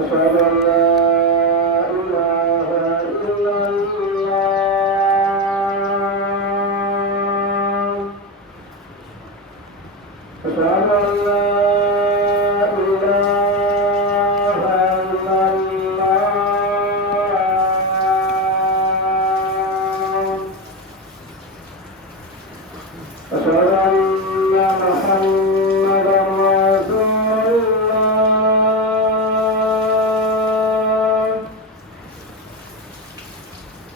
أشهد أن لا إله إلا الله أشهد أن لا إله إلا الله أشهد أن محمدا رسول الله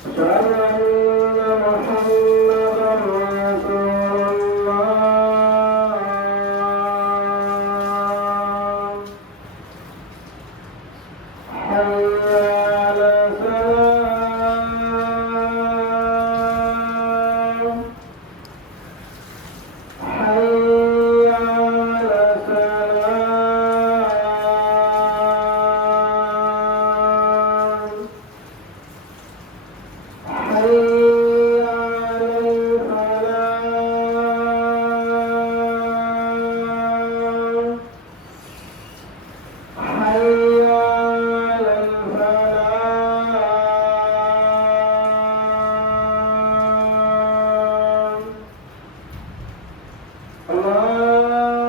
أشهد أن محمدا رسول الله حي على السلام حي على السلام حي على الفلاح حي على الفلاح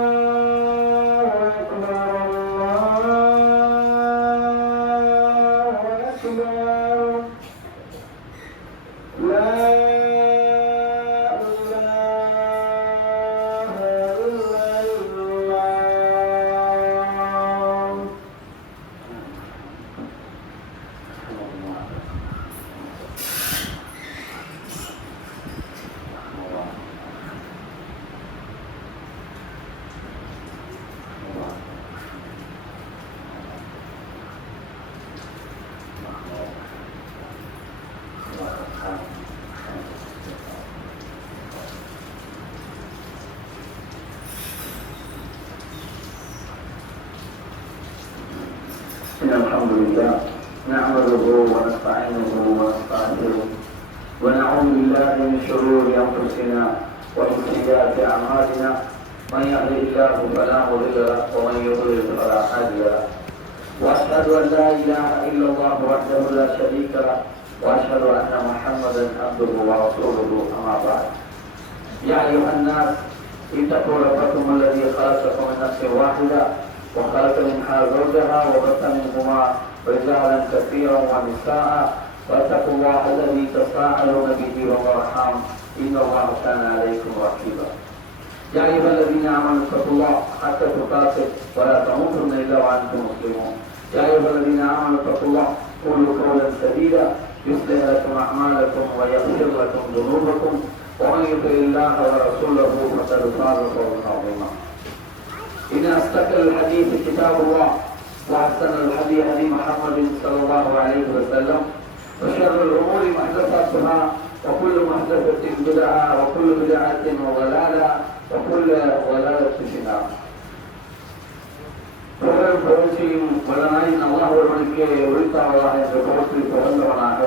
الله أكبر الله أكبر لا إله إلا الله إن الحمد لله نعمده ونستعينه ونستغفره ونعوذ بالله من شرور أنفسنا ومن سيئات أعمالنا من يهده الله فلا مضل له ومن يضلل فلا هادي له وأشهد أن لا إله إلا الله وحده لا شريك له وأشهد أن محمدا عبده ورسوله أما بعد يا أيها الناس اتقوا ربكم الذي خلقكم من نفس واحدة وخلق منها زوجها وبث منهما رجالا كثيرا ونساء واتقوا الله الذي تساءلون به والأرحام إن الله كان عليكم رقيبا يا أيها الذين آمنوا اتقوا الله حتى تقاته ولا تموتن إلا وأنتم مسلمون يا أيها الذين آمنوا اتقوا الله قولوا قولا سديدا يصلح لكم أعمالكم ويغفر لكم ذنوبكم ومن يطع الله ورسوله فقد فاز فوزا عظيما إن أصدق الحديث كتاب الله وأحسن الهدي هدي محمد صلى الله عليه وسلم وشر الأمور محدثاتها وكل محدثة بدعة وكل بدعة ضلالة وكل ضلالة في النار. புகழ் புகழ்ச்சியும் வல்லனாயின் அல்லாஹ் ஒருவனுக்கே உரித்தாவதாக என்ற புகழ்ச்சி புகழ்ந்தவனாக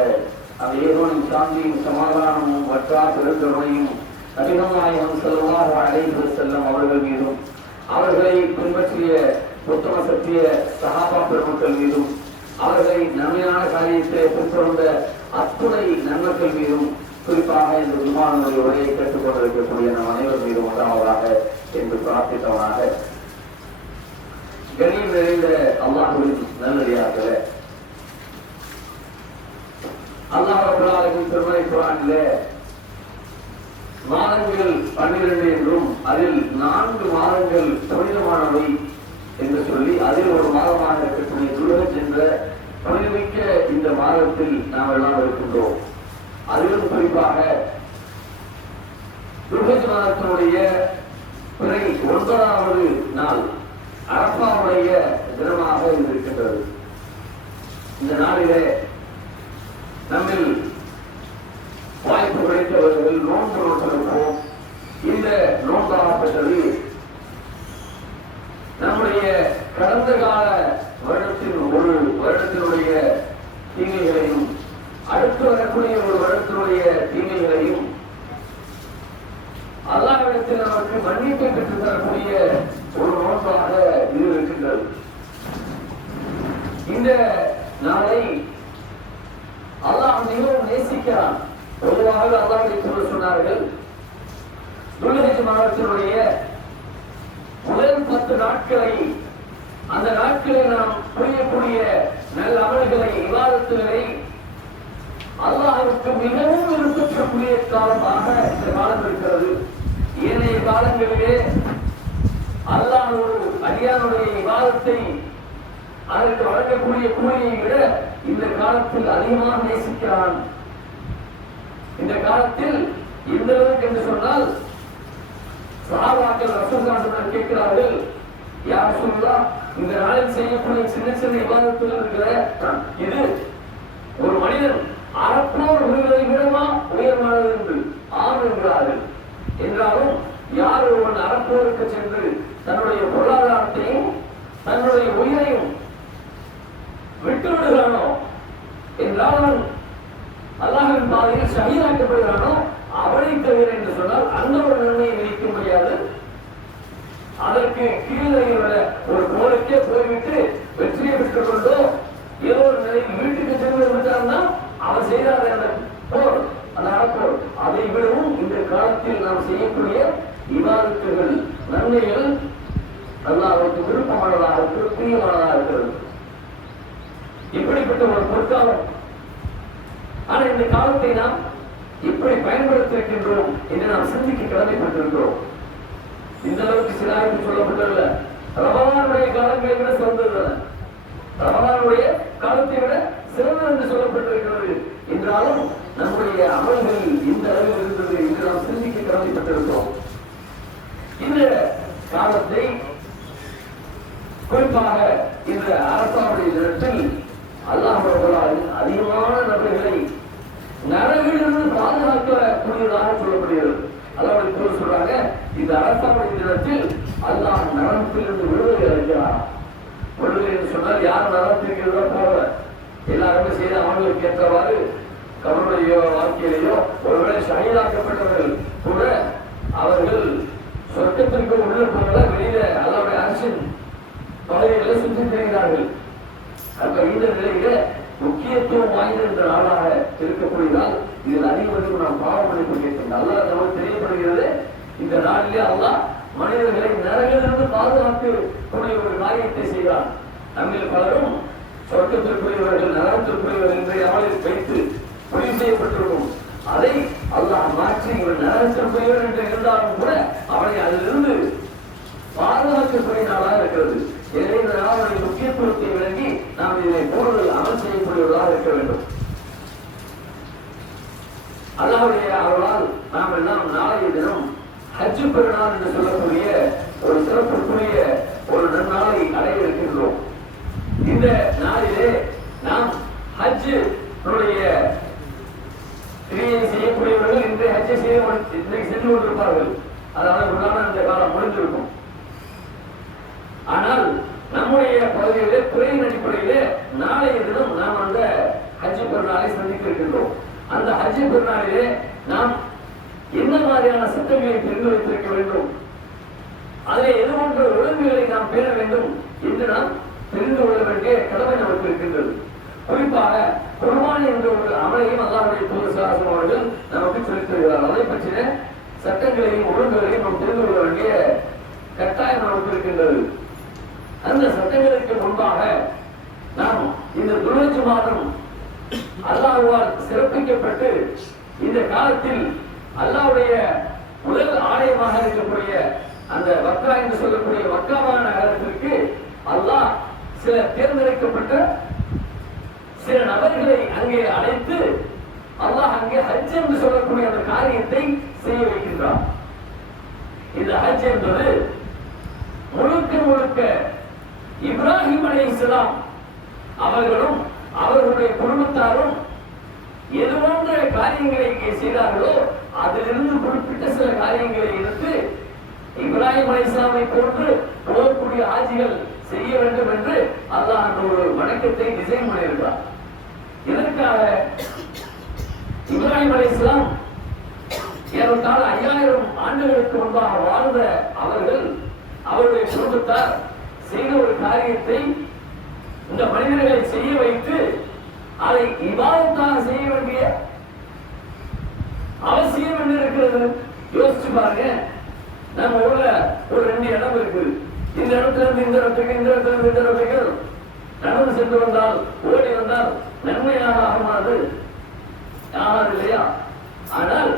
அந்த ஏகோனின் சாந்தியும் சமாதானமும் வற்றா பெருந்தொகையும் நபிகள் நாயகம் ஸல்லல்லாஹு அலைஹி வஸல்லம் அவர்கள் மீதும் அவர்களை பின்பற்றிய உத்தம சத்திய சஹாபா பெருமக்கள் மீதும் அவர்களை நன்மையான காரியத்தை பின்தொடர்ந்த அத்துணை நன்மக்கள் மீதும் குறிப்பாக இந்த விமானங்களுடைய உரையை கேட்டுக்கொண்டிருக்கக்கூடிய நம் அனைவர் மீதும் உண்டாவதாக என்று பிரார்த்தித்தவனாக கண்ணியம் நிறைந்த அல்லாஹ்வின் நல்லடியார்களே, அல்லாஹ் ரப்பல் ஆலமீன் திருமறை குர்ஆனிலே மாதங்கள் 12 என்றும் அதில் 4 மாதங்கள் புனிதமானவை என்று சொல்லி அதில் ஒரு மாதமாக இருக்கக்கூடிய துல்ஹஜ் என்ற புனிதமிக்க இந்த மாதத்தில் நாம் எல்லாம் இருக்கின்றோம். அதிலும் குறிப்பாக துல்ஹஜ் மாதத்தினுடைய பிறை 9வது நாள் அரபாவுடைய தினமாக இருக்கின்றது. இந்த நாளிலே நம்மில் வாய்ப்பு கிடைத்தவர்கள் நோன்பு நோட்டிருப்போம். இந்த நோன்பாகப்பட்டது நம்முடைய கடந்த கால வருடத்தின் ஒரு வருடத்தினுடைய தீமைகளையும் அடுத்து வரக்கூடிய ஒரு வருடத்தினுடைய தீமைகளையும் அல்லாஹ்விடத்தில் நமக்கு மன்னிப்பை பெற்றுத் தரக்கூடிய ஒரு நோன்பாக இது இருக்கின்றது. இந்த நாளை அல்லாஹ் மிகவும் நேசிக்கிறான். பொதுவாக அல்லாஹ் சொன்னார்கள், துல்ஹஜ் மாதத்தினுடைய முதல் 10 நாட்களை, அந்த நாட்களை நாம் புரியக்கூடிய நல்ல அமல்களை, இபாதத்துகளை அல்லாஹ்வுக்கு மிகவும் விருப்பப்படக்கூடிய காலமாக இந்த காலம் இருக்கிறது. ஏனைய காலங்களிலே அல்லாஹ் ஒரு அடியானுடைய இபாதத்தை அதற்கு வழங்கக்கூடிய கூலியை விட இந்த காலத்தில் அதிகமாக நேசிக்கிறான். இந்த காலத்தில் எந்த அளவுக்கு என்று சொன்னால், சஹாபாக்கள் ரசூலுல்லாஹ் கேட்கிறார்கள், யா ரசூலுல்லாஹ், இந்த நாளில் செய்யக்கூடிய சின்ன சின்ன இபாதத்தில் இருக்கிற இது ஒரு மனிதன் அறப்போர் உயிரை விடமா உயர்வானது என்று ஆம் என்கிறார்கள். என்றாலும் யார் ஒருவன் அறப்போருக்கு சென்று தன்னுடைய பொருளாதாரத்தையும் தன்னுடைய உயிரையும் விட்டு விடுகிறானோ என்றால் அல்லாஹ்வின் பாதையில் ஷஹீதாக்கப்படுகிறானோ அவனை தவிர என்று சொன்னால் அந்த ஒரு நன்மையை நினைக்க முடியாது. அதற்கு கீழே ஒரு போருக்கே போய்விட்டு வெற்றியை பெற்றுக் கொண்டோ ஏதோ ஒரு நிலையில் வீட்டுக்கு சென்று விட்டார்னா அவர் செய்தார் அந்த போர், அந்த அறப்போர். அதை விடவும் இந்த காலத்தில் நாம் செய்யக்கூடிய இபாதத்துகள், நன்மைகள் அல்லாஹ்வுக்கு விருப்பமானதாக, பிரியமானதாக இருக்கிறது. இப்படிப்பட்ட ஒரு பொற்காலம். ஆனா இந்த காலத்தை நாம் எப்படி பயன்படுத்தியிருக்கின்றோம் என்று நாம் சிந்திக்க கடமைப்பட்டிருக்கிறோம். இந்த அளவுக்கு சிலாய்க்கு சொல்லப்பட்டதில்ல. ரமலானுடைய காலங்களை விட சிறந்தது, ரமலானுடைய காலத்தை விட சிறந்தது என்று சொல்லப்பட்டிருக்கிறது. என்றாலும் நம்முடைய அமல்கள் இந்த அளவில் இருந்தது என்று நாம் சிந்திக்க கடமைப்பட்டிருக்கிறோம். இந்த காலத்தை குறிப்பாக இந்த அரசாவுடைய தினத்தில் அல்லாஹ் அதிகமான நபர்களை நரகிலிருந்து பாதுகாக்கக்கூடியதாக சொல்லப்படுகிறது. அல்லாஹ் கூட சொல்றாங்க, இந்த அரசாவுடைய தினத்தில் அல்லாஹ் நரகத்திலிருந்து விடுதலை அளிக்கிறார். விடுதலை என்று சொன்னால் யார் நரகத்திற்கிறதோ போல எல்லாருமே செய்த அவங்களுக்கு ஏற்றவாறு அவருடைய வாழ்க்கையிலேயோ ஒருவேளை ஷஹீதாக்கப்பட்டவர்கள் கூட அவர்கள் சொர்க்கத்திற்கு உள்ள போல வெளியில அல்லாஹ்வுடைய அரசின் பகுதிகளை சுற்றி தெரிகிறார்கள். அப்ப இந்த நிலையில முக்கியத்துவம் வாய்ந்த இந்த நாளாக இருக்கக்கூடியதால் இதில் அதிகமாக நாம் பாவம் பண்ணி கொண்டிருக்கிறோம். அல்லாஹ் நமக்கு தெரியப்படுகிறது, இந்த நாளிலே அல்லாஹ் மனிதர்களை நரகிலிருந்து பாதுகாக்கக்கூடிய ஒரு காரியத்தை செய்கிறார். நம்மில் பலரும் சொர்க்கத்திற்குரியவர்கள் நரகத்திற்குரியவர்கள் என்ற அவளில் வைத்து முடிவு செய்யப்பட்டிருக்கும். அதை அல்லாஹ் மாற்றி இவர் நரகத்திற்குரியவர் என்று இருந்தாலும் கூட அவனை அதிலிருந்து பாதுகாக்கக்கூடிய நாளாக இருக்கிறது. எனவே இந்த நாளுடைய முக்கியத்துவத்தை விளங்கி நாம் இதனை கூடுதல் அமல் செய்யக்கூடியவர்களாக இருக்க வேண்டும். அல்லாஹ்வுடைய அருளால் நாம் எல்லாம் நாளைய தினம் ஹஜ் பெருநாள் என்று சொல்லக்கூடிய ஒரு சிறப்புக்குரிய ஒரு நன்னாளை அடைய இருக்கின்றோம். இந்த நாளிலே நாம் ஹஜ் செய்யக்கூடியவர்கள் இன்றைய ஹஜ் இன்றைக்கு சென்று கொண்டிருப்பார்கள். அதாவது இந்த காலம் முடிந்திருக்கும். ஆனால் நம்முடைய பகுதியிலே துறையின் அடிப்படையிலே நாளைய தினம் நாம் அந்த ஹஜ் பெருநாளை சந்திக்க இருக்கின்றோம். அந்த ஹஜ் பெருநாளிலே நாம் என்ன மாதிரியான சட்டங்களை தெரிந்து வைத்திருக்க வேண்டும், அதில் எது போன்ற ஒழுங்குகளை நாம் பேண வேண்டும் என்று நாம் தெரிந்து கொள்ள வேண்டிய கடமை நமக்கு இருக்கின்றது. குறிப்பாக குர்பானி என்ற ஒரு அமலையும் அல்லாஹ்வுடைய தூதர் ஸல்லல்லாஹு அலைஹி வஸல்லம் அவர்கள் நமக்கு சொல்லித் தருகிறார். அதை பற்றின சட்டங்களையும் ஒழுங்குகளையும் நாம் தெரிந்து கொள்ள வேண்டிய கட்டாயம் நமக்கு இருக்கின்றது. அந்த சட்டங்களுக்கு முன்பாக நாம் இந்த துல்ஹஜ் மாதம் அல்லாஹ்வால் சிறப்பிக்கப்பட்டு இந்த காலத்தில் அல்லாஹ்வுடைய முதல் ஆலயமாக இருக்கக்கூடிய அந்த மக்கா என்று சொல்லக்கூடிய மக்காவான நகரத்திற்கு அல்லாஹ் சில தேர்ந்தெடுக்கப்பட்ட சில நபர்களை அங்கே அழைத்து அல்லாஹ் அங்கே ஹஜ் என்று சொல்லக்கூடிய அந்த காரியத்தை செய்ய வைக்கின்றார். இந்த ஹஜ் என்பது முழுக்க முழுக்க இப்ராஹிம் அலைஹிஸ்ஸலாம் அவர்களும் அவர்களுடைய குடும்பத்தாரும் எது போன்ற காரியங்களை இங்கே செய்தார்களோ அதிலிருந்து குறிப்பிட்ட சில காரியங்களை எடுத்து இப்ராஹிம் அலைஹிஸ்ஸலாமை போன்று போகக்கூடிய ஆட்சிகள் செய்ய வேண்டும் என்று அல்லாஹ் அந்த ஒரு வணக்கத்தை டிசைன் பண்ணியிருக்கிறார். இதற்காக இப்ராஹிம் அலைஹிஸ்ஸலாம் ஏறத்தாழ 5000 ஆண்டுகளுக்கு முன்பாக வாழ்ந்த அவர்கள் அவருடைய குடும்பத்தார் செய்த ஒரு காரியத்தை இந்த மனிதர்களை செய்ய வைத்து அதை இபாதத்தாக செய்ய வேண்டிய அவசியம் என்ன இருக்கிறது? யோசிச்சு பாருங்க. நம்ம ஊர்ல ஒரு 2 இடம் இருக்கு. இந்த இடத்துல இருந்து இந்த இடத்துக்கு, இந்த இடத்துல இருந்து இந்த இடத்துக்கு நடந்து சென்று வந்தால், ஓடி வந்தால் நன்மையாக ஆகுமாறு ஆகாது இல்லையா? ஆனால்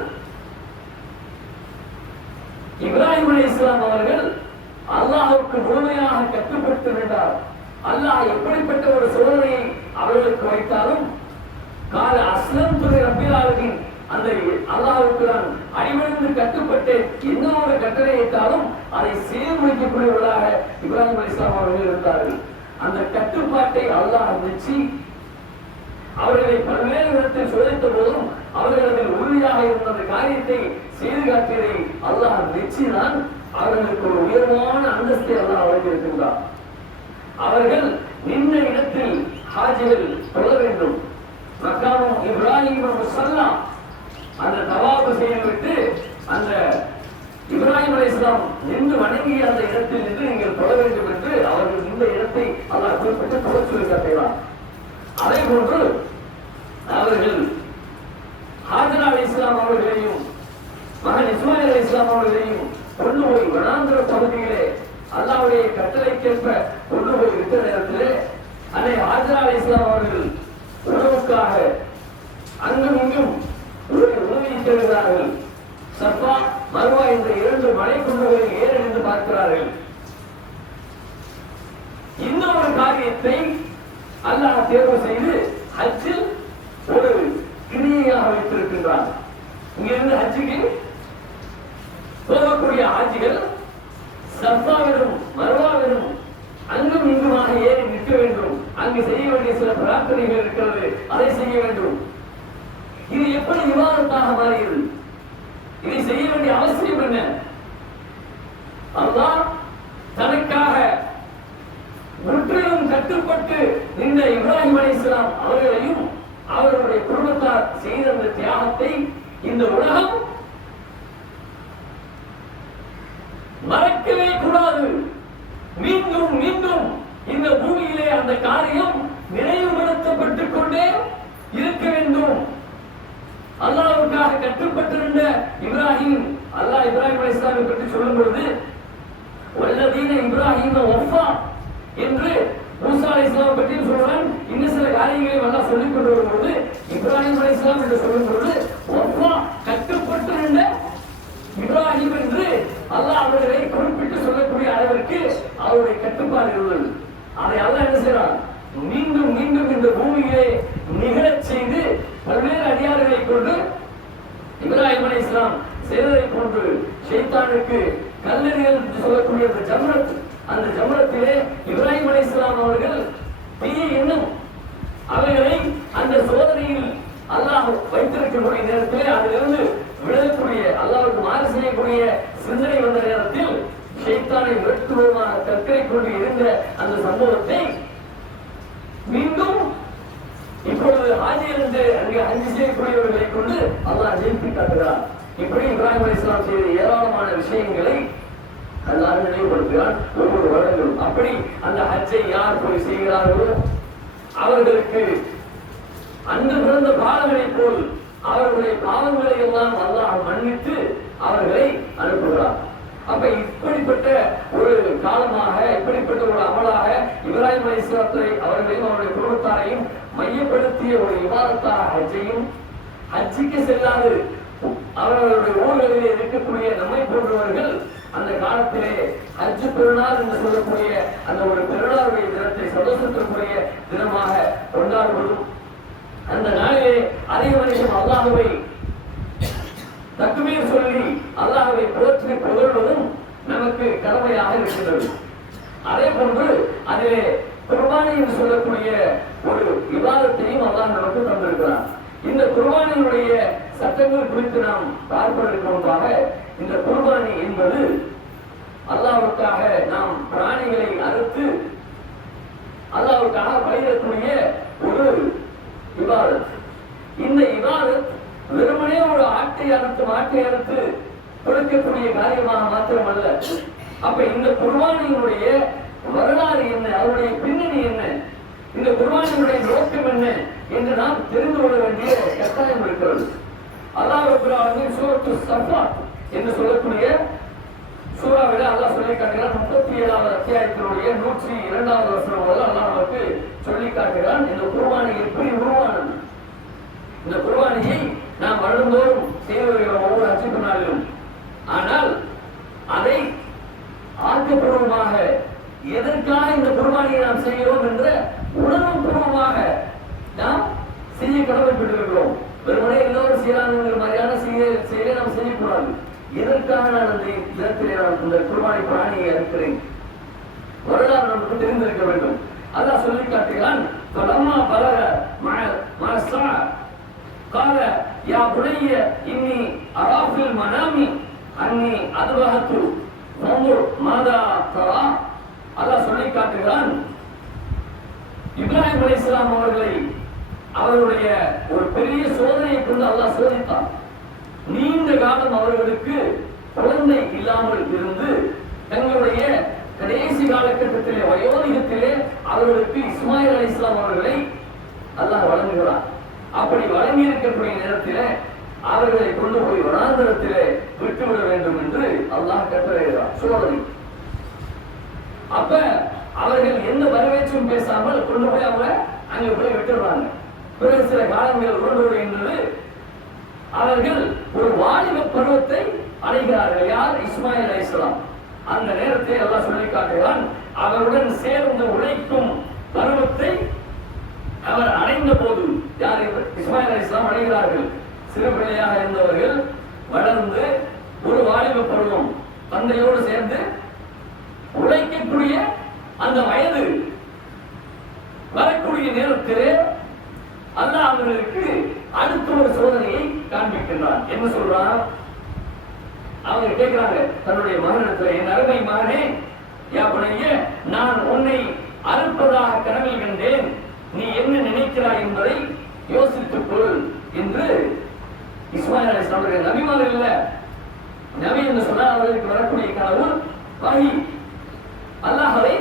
இப்ராஹிம் அலைஹிஸ்ஸலாம் அவர்கள் அல்லாஹ்வுக்கு முழுமையாக கட்டுப்பட்டு விட்டார். அல்லாஹ் எப்படிப்பட்ட ஒரு சோதனையை அவர்களுக்கு வைத்தாலும் கால அஸ்லம் துறை ரப்பில் ஆலமீன் அந்த அல்லாஹ்வுக்கு நான் அடிபணிந்து கட்டுப்பட்டு என்ன ஒரு கட்டளை இட்டாலும் அதை செயல்படுத்தக்கூடியவர்களாக இப்ராஹிம் அலைஹிஸ்ஸலாம் அவர்கள் இருந்தார்கள். அந்த கட்டுப்பாட்டை அல்லாஹ் வச்சு அவர்களை பல்வேறு விதத்தில் சோதித்த போதும் அவர்கள் உறுதியாக இருந்த அந்த காரியத்தை செய்து காட்டியதை அல்லாஹ் வெற்றிதான் அவர்களுக்கு ஒரு உயர்வான அந்தஸ்தை அல்லாஹ் வழங்கியிருக்கின்றார். அவர்கள் நின்ற இடத்தில் ஹாஜிகள் தொழ வேண்டும். மக்காமும் இப்ராஹிம் முஸல்லா அந்த தவாஃப் செய்துவிட்டு அந்த இப்ராஹிம் அலைஹிஸ்ஸலாம் நின்று வணங்கிய அந்த இடத்தில் நின்று நீங்கள் தொழ வேண்டும் என்று அவர்கள் இந்த இடத்தை அல்லாஹ் குறிப்பிட்டு தொழ சொல்லி காட்டுகிறார். அதே போன்று அவர்கள் ஹாஜரா அலைஹிஸ்ஸலாம் அவர்களையும் மகன் இஸ்மாயில் அலைஹிஸ்ஸலாம் அவர்களையும் கொண்டு போய் வனாந்திர பகுதியிலே அல்லாஹ்வுடைய கட்டளைக்கேற்ப கொண்டு போய் விட்ட நேரத்திலே அன்னை ஹாஜரா அலைஹிஸ்ஸலாம் அவர்கள் உணவுக்காக அங்கும் இங்கும் உதவி செய்கிறார்கள். சஃபா மர்வா என்ற 2 மலை குன்றுகளில் ஏற என்று பார்க்கிறார்கள். இந்த ஒரு காரியத்தை அல்லாஹ் தேர்வு செய்து ஹஜ்ஜில் ஒரு கிரியையாக வைத்திருக்கின்றார். இங்கிருந்து ஹஜ்ஜுக்கு போகக்கூடிய ஹாஜிகள் சஃபாவிலும் மர்வாவிலும் அங்கும் இங்குமாக ஏறி நிற்க வேண்டும். அங்கு செய்ய வேண்டிய சில பிரார்த்தனைகள் இருக்கிறது, அதை செய்ய வேண்டும். இது எப்படி விவாதத்தாக மாறியது? இதை செய்ய வேண்டிய அவசியம் என்ன? அல்லாஹ் தனக்காக முற்றிலும் கட்டுப்பட்டு இந்த இப்ராஹிம் அலைஹிஸ்ஸலாம் அவர்களையும் அவர்களுடைய குடும்பத்தார் செய்த அந்த தியாகத்தை இந்த உலகம் மறக்கவே கூடாது. மீண்டும் மீண்டும் இந்த பூமியிலே அந்த காரியம் நினைவுபடுத்தப்பட்டுக் கொண்டே இருக்க வேண்டும். அல்லாஹ்வுக்காக கட்டுப்பட்டிருந்த இப்ராஹிம், அல்லாஹ் இப்ராஹிம் அலைஹிஸ்ஸலாமை பற்றி சொல்லும் பொழுது வல்லதீன இப்ராஹிம வஃபா என்று மூசா அலைஹிஸ்ஸலாம் பற்றி சொல்றான். இன்னும் சில காரியங்களை அல்லாஹ் சொல்லிக் கொண்டு வரும்போது இப்ராஹிம் அலைஹிஸ்ஸலாம் என்று சொல்லும் பொழுது வஃபா கட்டுப்பட்டிருந்த இப்ராஹிம் என்று அல்லாஹ் அவர்களை குறிப்பிட்டு சொல்லக்கூடிய அளவிற்கு அவருடைய கட்டுப்பாடு இருந்தது. அதை அல்லாஹ் என்ன செய்றான்? மீண்டும் மீண்டும் இந்த பூமியிலே நிகழச் செய்து பல்வேறு அடியார்களை கொண்டு இப்ராஹிம் அலைஹிஸ்ஸலாம் செய்ததை போன்று ஷைத்தானுக்கு கல்லெறிதல் என்று சொல்லக்கூடிய அந்த ஜம்ரத்திலே இப்ராஹிம் அலைஹிஸ்ஸலாம் அவர்கள் தீய எண்ணம் அவர்களை அந்த சோதனையில் அல்லாஹ் வைத்திருக்கக்கூடிய நேரத்திலே அதிலிருந்து விலகக்கூடிய அல்லாஹ்வுக்கு மாறு செய்யக்கூடிய சிந்தனை வந்த நேரத்தில் ஷைத்தானை விரட்டுவதற்காக கற்களை கொண்டு இருந்த அந்த சம்பவத்தை மீண்டும் இப்பொழுது ஹாஜியில் இருந்து அங்கே ஹஜ் செய்யக்கூடியவர்களை கொண்டு அல்லாஹ் ஜெயித்து காட்டுகிறார். இப்படி இப்ராஹிம் அலைஹிஸ்ஸலாம் செய்த ஏராளமான விஷயங்களை அல்லாஹ் நினைவுபடுத்துகிறான் ஒவ்வொரு வருடங்களும். அப்படி அந்த ஹஜ்ஜை யார் போய் செய்கிறார்களோ அவர்களுக்கு அன்று பிறந்த பாவங்களை போல் அவர்களுடைய பாவங்களை எல்லாம் அல்லாஹ் மன்னித்து அவர்களை அனுப்புகிறார். அப்ப இப்படிப்பட்ட ஒரு காலமாக, இப்படிப்பட்ட ஒரு அமலாக இப்ராஹிம் அலைஹிஸ்ஸலாத்தை அவர்களையும் அவருடைய குடும்பத்தாரையும் மையப்படுத்திய ஒரு இபாதத்தாக ஹஜ்ஜையும், ஹஜ்ஜுக்கு செல்லாது அவர்களுடைய ஊர்களிலே இருக்கக்கூடிய நம்மை போன்றவர்கள் அந்த காலத்திலே ஹஜ் பெருநாள் என்று சொல்லக்கூடிய அந்த ஒரு பெருநாளுடைய தினத்தை சந்தோஷத்திற்குரிய தினமாக கொண்டாடுவதும், அந்த நாளிலே அதிகபட்சம் அல்லாஹ்வை தக்பீர் சொல்லி அல்லாஹ்வை போற்றி புகழ்வதும் நமக்கு கடமையாக இருக்கின்றது. அதே போன்று அதிலே குர்பானி என்று சொல்லக்கூடிய ஒரு விவாதத்தையும் அல்லாஹ் நமக்கு தந்திருக்கிறார். இந்த குர்பானியினுடைய சட்டங்கள் குறித்து நாம் பார்ப்பதற்கு முன்பாக, இந்த குர்பானி என்பது அல்லாஹ்வுக்காக நாம் பிராணிகளை அறுத்து அல்லாஹ்வுக்காக பயிரக்கூடிய ஒரு இபாதத். இந்த இபாதத் வெறுமனே ஒரு ஆட்டை அறுத்து கொடுக்கக்கூடிய காரியமாக மாத்திரமல்ல. அப்ப இந்த குர்பானியினுடைய வரலாறு என்ன, அவருடைய பின்னணி என்ன, இந்த குர்பானியுடைய நோக்கம் என்ன என்று நாம் தெரிந்து கொள்ள வேண்டிய கட்டாயம் இருக்கிறது. அல்லாஹ் ரப்பல் ஆலமீன் சூரத்து ஸஃபாத் என்று சொல்லக்கூடிய சூறாவிலே அல்லாஹ் சொல்லி காட்டுகிறான். 37வது அத்தியாயத்தினுடைய 102வது வசனம் முதல் அல்லாஹ் நமக்கு சொல்லி காட்டுகிறான் இந்த குர்பானி எப்படி உருவானது. இந்த குர்பானியை நாம் வருடந்தோறும் செய்து வருகிறோம் ஒவ்வொரு ஹஜ்ஜுக்கு நாளிலும். ஆனால் அதை ஆக்கப்பூர்வமாக எதற்காக இந்த குர்பானியை நாம் செய்கிறோம் என்ற உணர்வு பூர்வமாக நாம் செய்ய கடமைப்பட்டிருக்கிறோம். வெறுமனே எல்லோரும் செய்யலாங்கிற மாதிரியான செயலை நாம் செய்யக்கூடாது. எதற்காக நான் அந்த இடத்திலே நான் இந்த குர்பானி பிராணியை அறுக்கிறேன் வரலாறு நமக்கு தெரிந்திருக்க வேண்டும். அல்லாஹ் சொல்லி காட்டுகிறான். قال يا بني إني أرى في المنام أني أذبحت فانظر ماذا ترى. அல்லாஹ் சொல்லி காட்டுகிறான். இப்ராஹிம் அலைஹிஸ்ஸலாம் அவர்களை அவருடைய ஒரு பெரிய சோதனையை கொண்டு அல்லாஹ் சோதித்தார். நீண்ட காலம் அவர்களுக்கு குழந்தை இல்லாமல் இருந்து தங்களுடைய கடைசி காலகட்டத்திலே வயோதிகத்திலே அவர்களுக்கு இஸ்மாயில் அலைஹிஸ்ஸலாம் அவர்களை அல்லாஹ் வழங்குகிறார். அப்படி வழங்கி இருக்கக்கூடிய நேரத்திலே அவர்களை கொண்டு போய் வனாந்தரத்திலே விட்டுவிட வேண்டும் என்று அல்லாஹ் கட்டளையிடுகிறார். சோதனை. அப்ப அவர்கள் எந்த வரவேற்றும் பேசாமல் கொண்டு போய் அவங்க அங்க போய் விட்டுடுறாங்க. பிறகு சில காலங்கள் கொண்டு வருகின்றது. அவர்கள் ஒரு வாலிப பருவத்தை அடைகிறார்கள். யார்? இஸ்மாயில் அலைஹிஸ்ஸலாம். அந்த நேரத்தை அல்லாஹ் சொல்லி காட்டுகிறான். அவருடன் சேர்ந்து உழைக்கும் பருவத்தை அவர் அடைந்த போது யார்? இஸ்மாயில் அலைஹிஸ்ஸலாம் அடைகிறார்கள். சிறு பிள்ளையாக இருந்தவர்கள் வளர்ந்து ஒரு வாலிப பருவம் தந்தையோடு சேர்ந்து உழைக்கக்கூடிய அந்த வயது வரக்கூடிய நேரத்திலே அல்லாஹ் அவர்களுக்கு அடுத்த ஒரு சோதனையை காண்பிக்கின்றான். என்ன சொல்றான்? அவங்க கேட்கிறாங்க தன்னுடைய மகனிடத்தில், என் அருமை மகனே, யா புனைய, நான் உன்னை அறுப்பதாக கனவில் கண்டேன். நீ என்ன நினைக்கிறாய் என்பதை யோசித்துக் கொள் என்று இஸ்மாயில் அலைஹிஸ்ஸலாம் நபிமார்கள் இல்ல. நபி என்று சொன்னால் அவர்களுக்கு வரக்கூடிய கனவு வஹி. அல்லாஹ்வை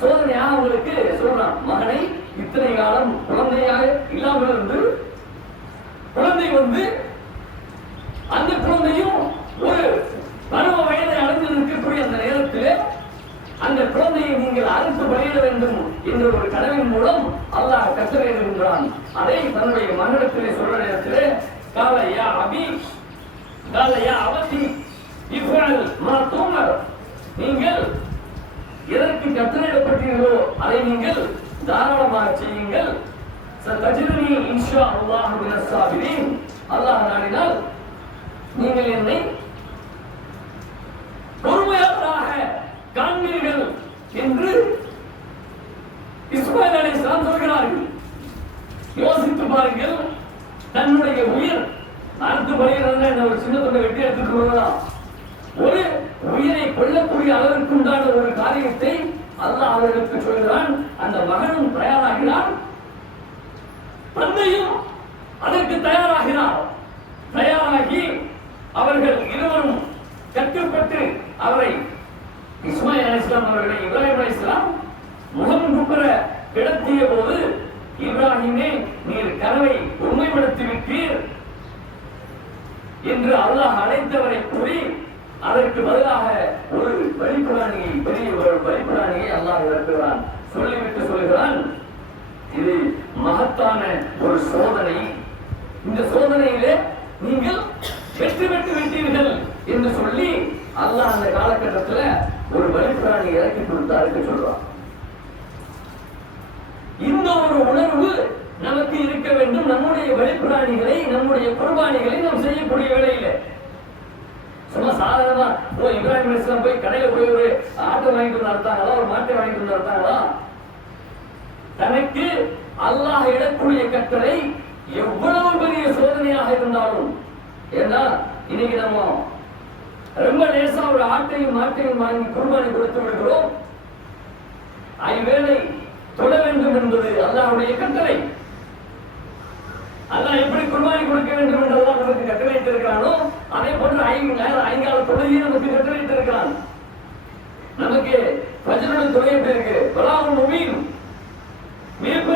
சோதனையாக அவங்களுக்கு சொல்றான். மகனை இத்தனை காலம் குழந்தையாக இல்லாமல் இருந்து குழந்தை வந்து அந்த குழந்தையும் ஒரு பருவ வயதை அடைந்து இருக்கக்கூடிய அந்த நேரத்தில் அந்த குழந்தையை நீங்கள் அறுத்து பலியிட வேண்டும் என்ற ஒரு கனவின் மூலம் அல்லாஹ் கட்டளையிடுகின்றான். அதை தன்னுடைய மகனிடத்திலே சொல்ற நேரத்திலே காலையா அபி காலையா அவதி இஃபல் மா துமர், நீங்கள் எதற்கு கட்டளையிடப்பட்டீர்களோ அதை நீங்கள் தாராளமாக செய்யுங்கள். சதஜிதுனி இன்ஷா அல்லாஹ் மினஸ் சாபிரீன், அல்லாஹ் நாடினால் நீங்கள் என்னை பொறுமையாளராக காண்பீர்கள் என்று இஸ்மாயில் அலைஹிஸ்ஸலாம் சொல்கிறார்கள். யோசித்து பாருங்கள். தன்னுடைய உயிர் அறுத்து பலியிடுறதுன்னா ஒரு சின்ன தொண்டை வெட்டி எடுத்துட்டு போகலாம். ஒரு உயிரை கொல்லக்கூடிய அளவிற்கு உண்டான ஒரு காரியத்தை அல்லாஹ் அவர்களுக்கு சொல்கிறான். அந்த மகனும் தயாராகிறான், தந்தையும் அதற்கு தயாராகிறார். தயாராகி அவர்கள் இருவரும் கட்டுப்பட்டு அவரை இஸ்மாயில் அலைஹிஸ்ஸலாம் அவர்களை இப்ராஹிம் அலைஹிஸ்ஸலாம் முகம் குப்புற கிடத்திய போது, இப்ராஹிமே, நீர் கனவை உண்மைப்படுத்தி விட்டீர் என்று அல்லாஹ் அழைத்தவரை கூறி அதற்கு பதிலாக ஒரு பலிப்பிராணியை, பெரிய ஒரு பலிப்பிராணியை அல்லாஹ் இறக்குகிறான். சொல்லிவிட்டு சொல்கிறான், இது மகத்தான ஒரு சோதனை. இந்த சோதனையிலே நீங்கள் வெற்றி பெற்று விட்டீர்கள் என்று சொல்லி அல்லாஹ் அந்த காலகட்டத்தில் ஒரு பலிப்பிராணி இறக்கி கொடுத்தாருக்கு சொல்றான். இந்த ஒரு உணர்வு நமக்கு இருக்க வேண்டும். நம்முடைய பலிப்பிராணிகளை, நம்முடைய குர்பானிகளை நாம் செய்யக்கூடிய வேளையில சும்மா சாதாரணமா இப்ராஹிம் அலைஹிஸ்ஸலாம் போய் கடையில போய் ஒரு ஆட்டை வாங்கிட்டு வந்து நடத்தாங்களா, ஒரு மாட்டை வாங்கிட்டு வந்து நடத்தாங்களா? தனக்கு அல்லாஹ் இடக்கூடிய கட்டளை எவ்வளவு பெரிய சோதனையாக இருந்தாலும், ஏன்னா இன்னைக்கு நம்ம ரொம்ப லேசா ஒரு ஆட்டையும் மாட்டையும் வாங்கி குர்பானி கொடுத்து விடுகிறோம். ஐவேளை தொட வேண்டும் என்பது அல்லாஹ்வுடைய கட்டளை. அல்லாஹ் எப்படி குர்பானி கொடுக்க வேண்டும் என்றெல்லாம் நமக்கு கட்டளையிட்டிருக்கிறானோ அதே போன்று ஐங்கால தொழுகையை நமக்கு கட்டளையிட்டிருக்கிறான். நமக்கு ஃபஜ்ருடைய தொழுகை எப்படி இருக்கு? பலாவுல் முபீன், மிகப்பெரிய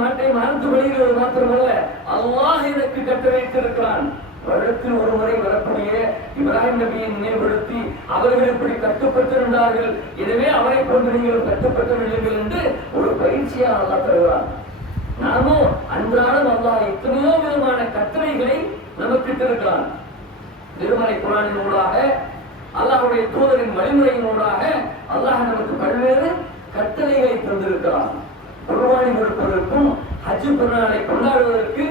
மாட்டை மறந்து விடுகிறது மாத்திரமல்ல, அல்லாஹ் எனக்கு கட்டளையிட்டிருக்கிறான். வருடத்தில் ஒரு முறை வரக்கூடிய இப்ராஹிம் நபியை நினைவுபடுத்தி அவர்கள் இப்படி கட்டுப்பட்டிருந்தார்கள், எனவே அவரை கொண்டு நீங்கள் கட்டுப்பட்டு விடுங்கள் என்று ஒரு பயிற்சியா அல்லாஹ் தருகிறார். நாமோ அன்றாடம் அல்லாஹ் எத்தனையோ விதமான கட்டளைகளை நமக்கு இருக்கிறான். திருமறை குர்ஆனின் ஊடாக, அல்லாஹ்வுடைய தூதரின் வழிமுறையின் ஊடாக அல்லாஹ் நமக்கு பல்வேறு கட்டளைகளை தந்திருக்கிறான். குர்பானி கொடுப்பதற்கும் ஹஜ் பெருநாளை கொண்டாடுவதற்கு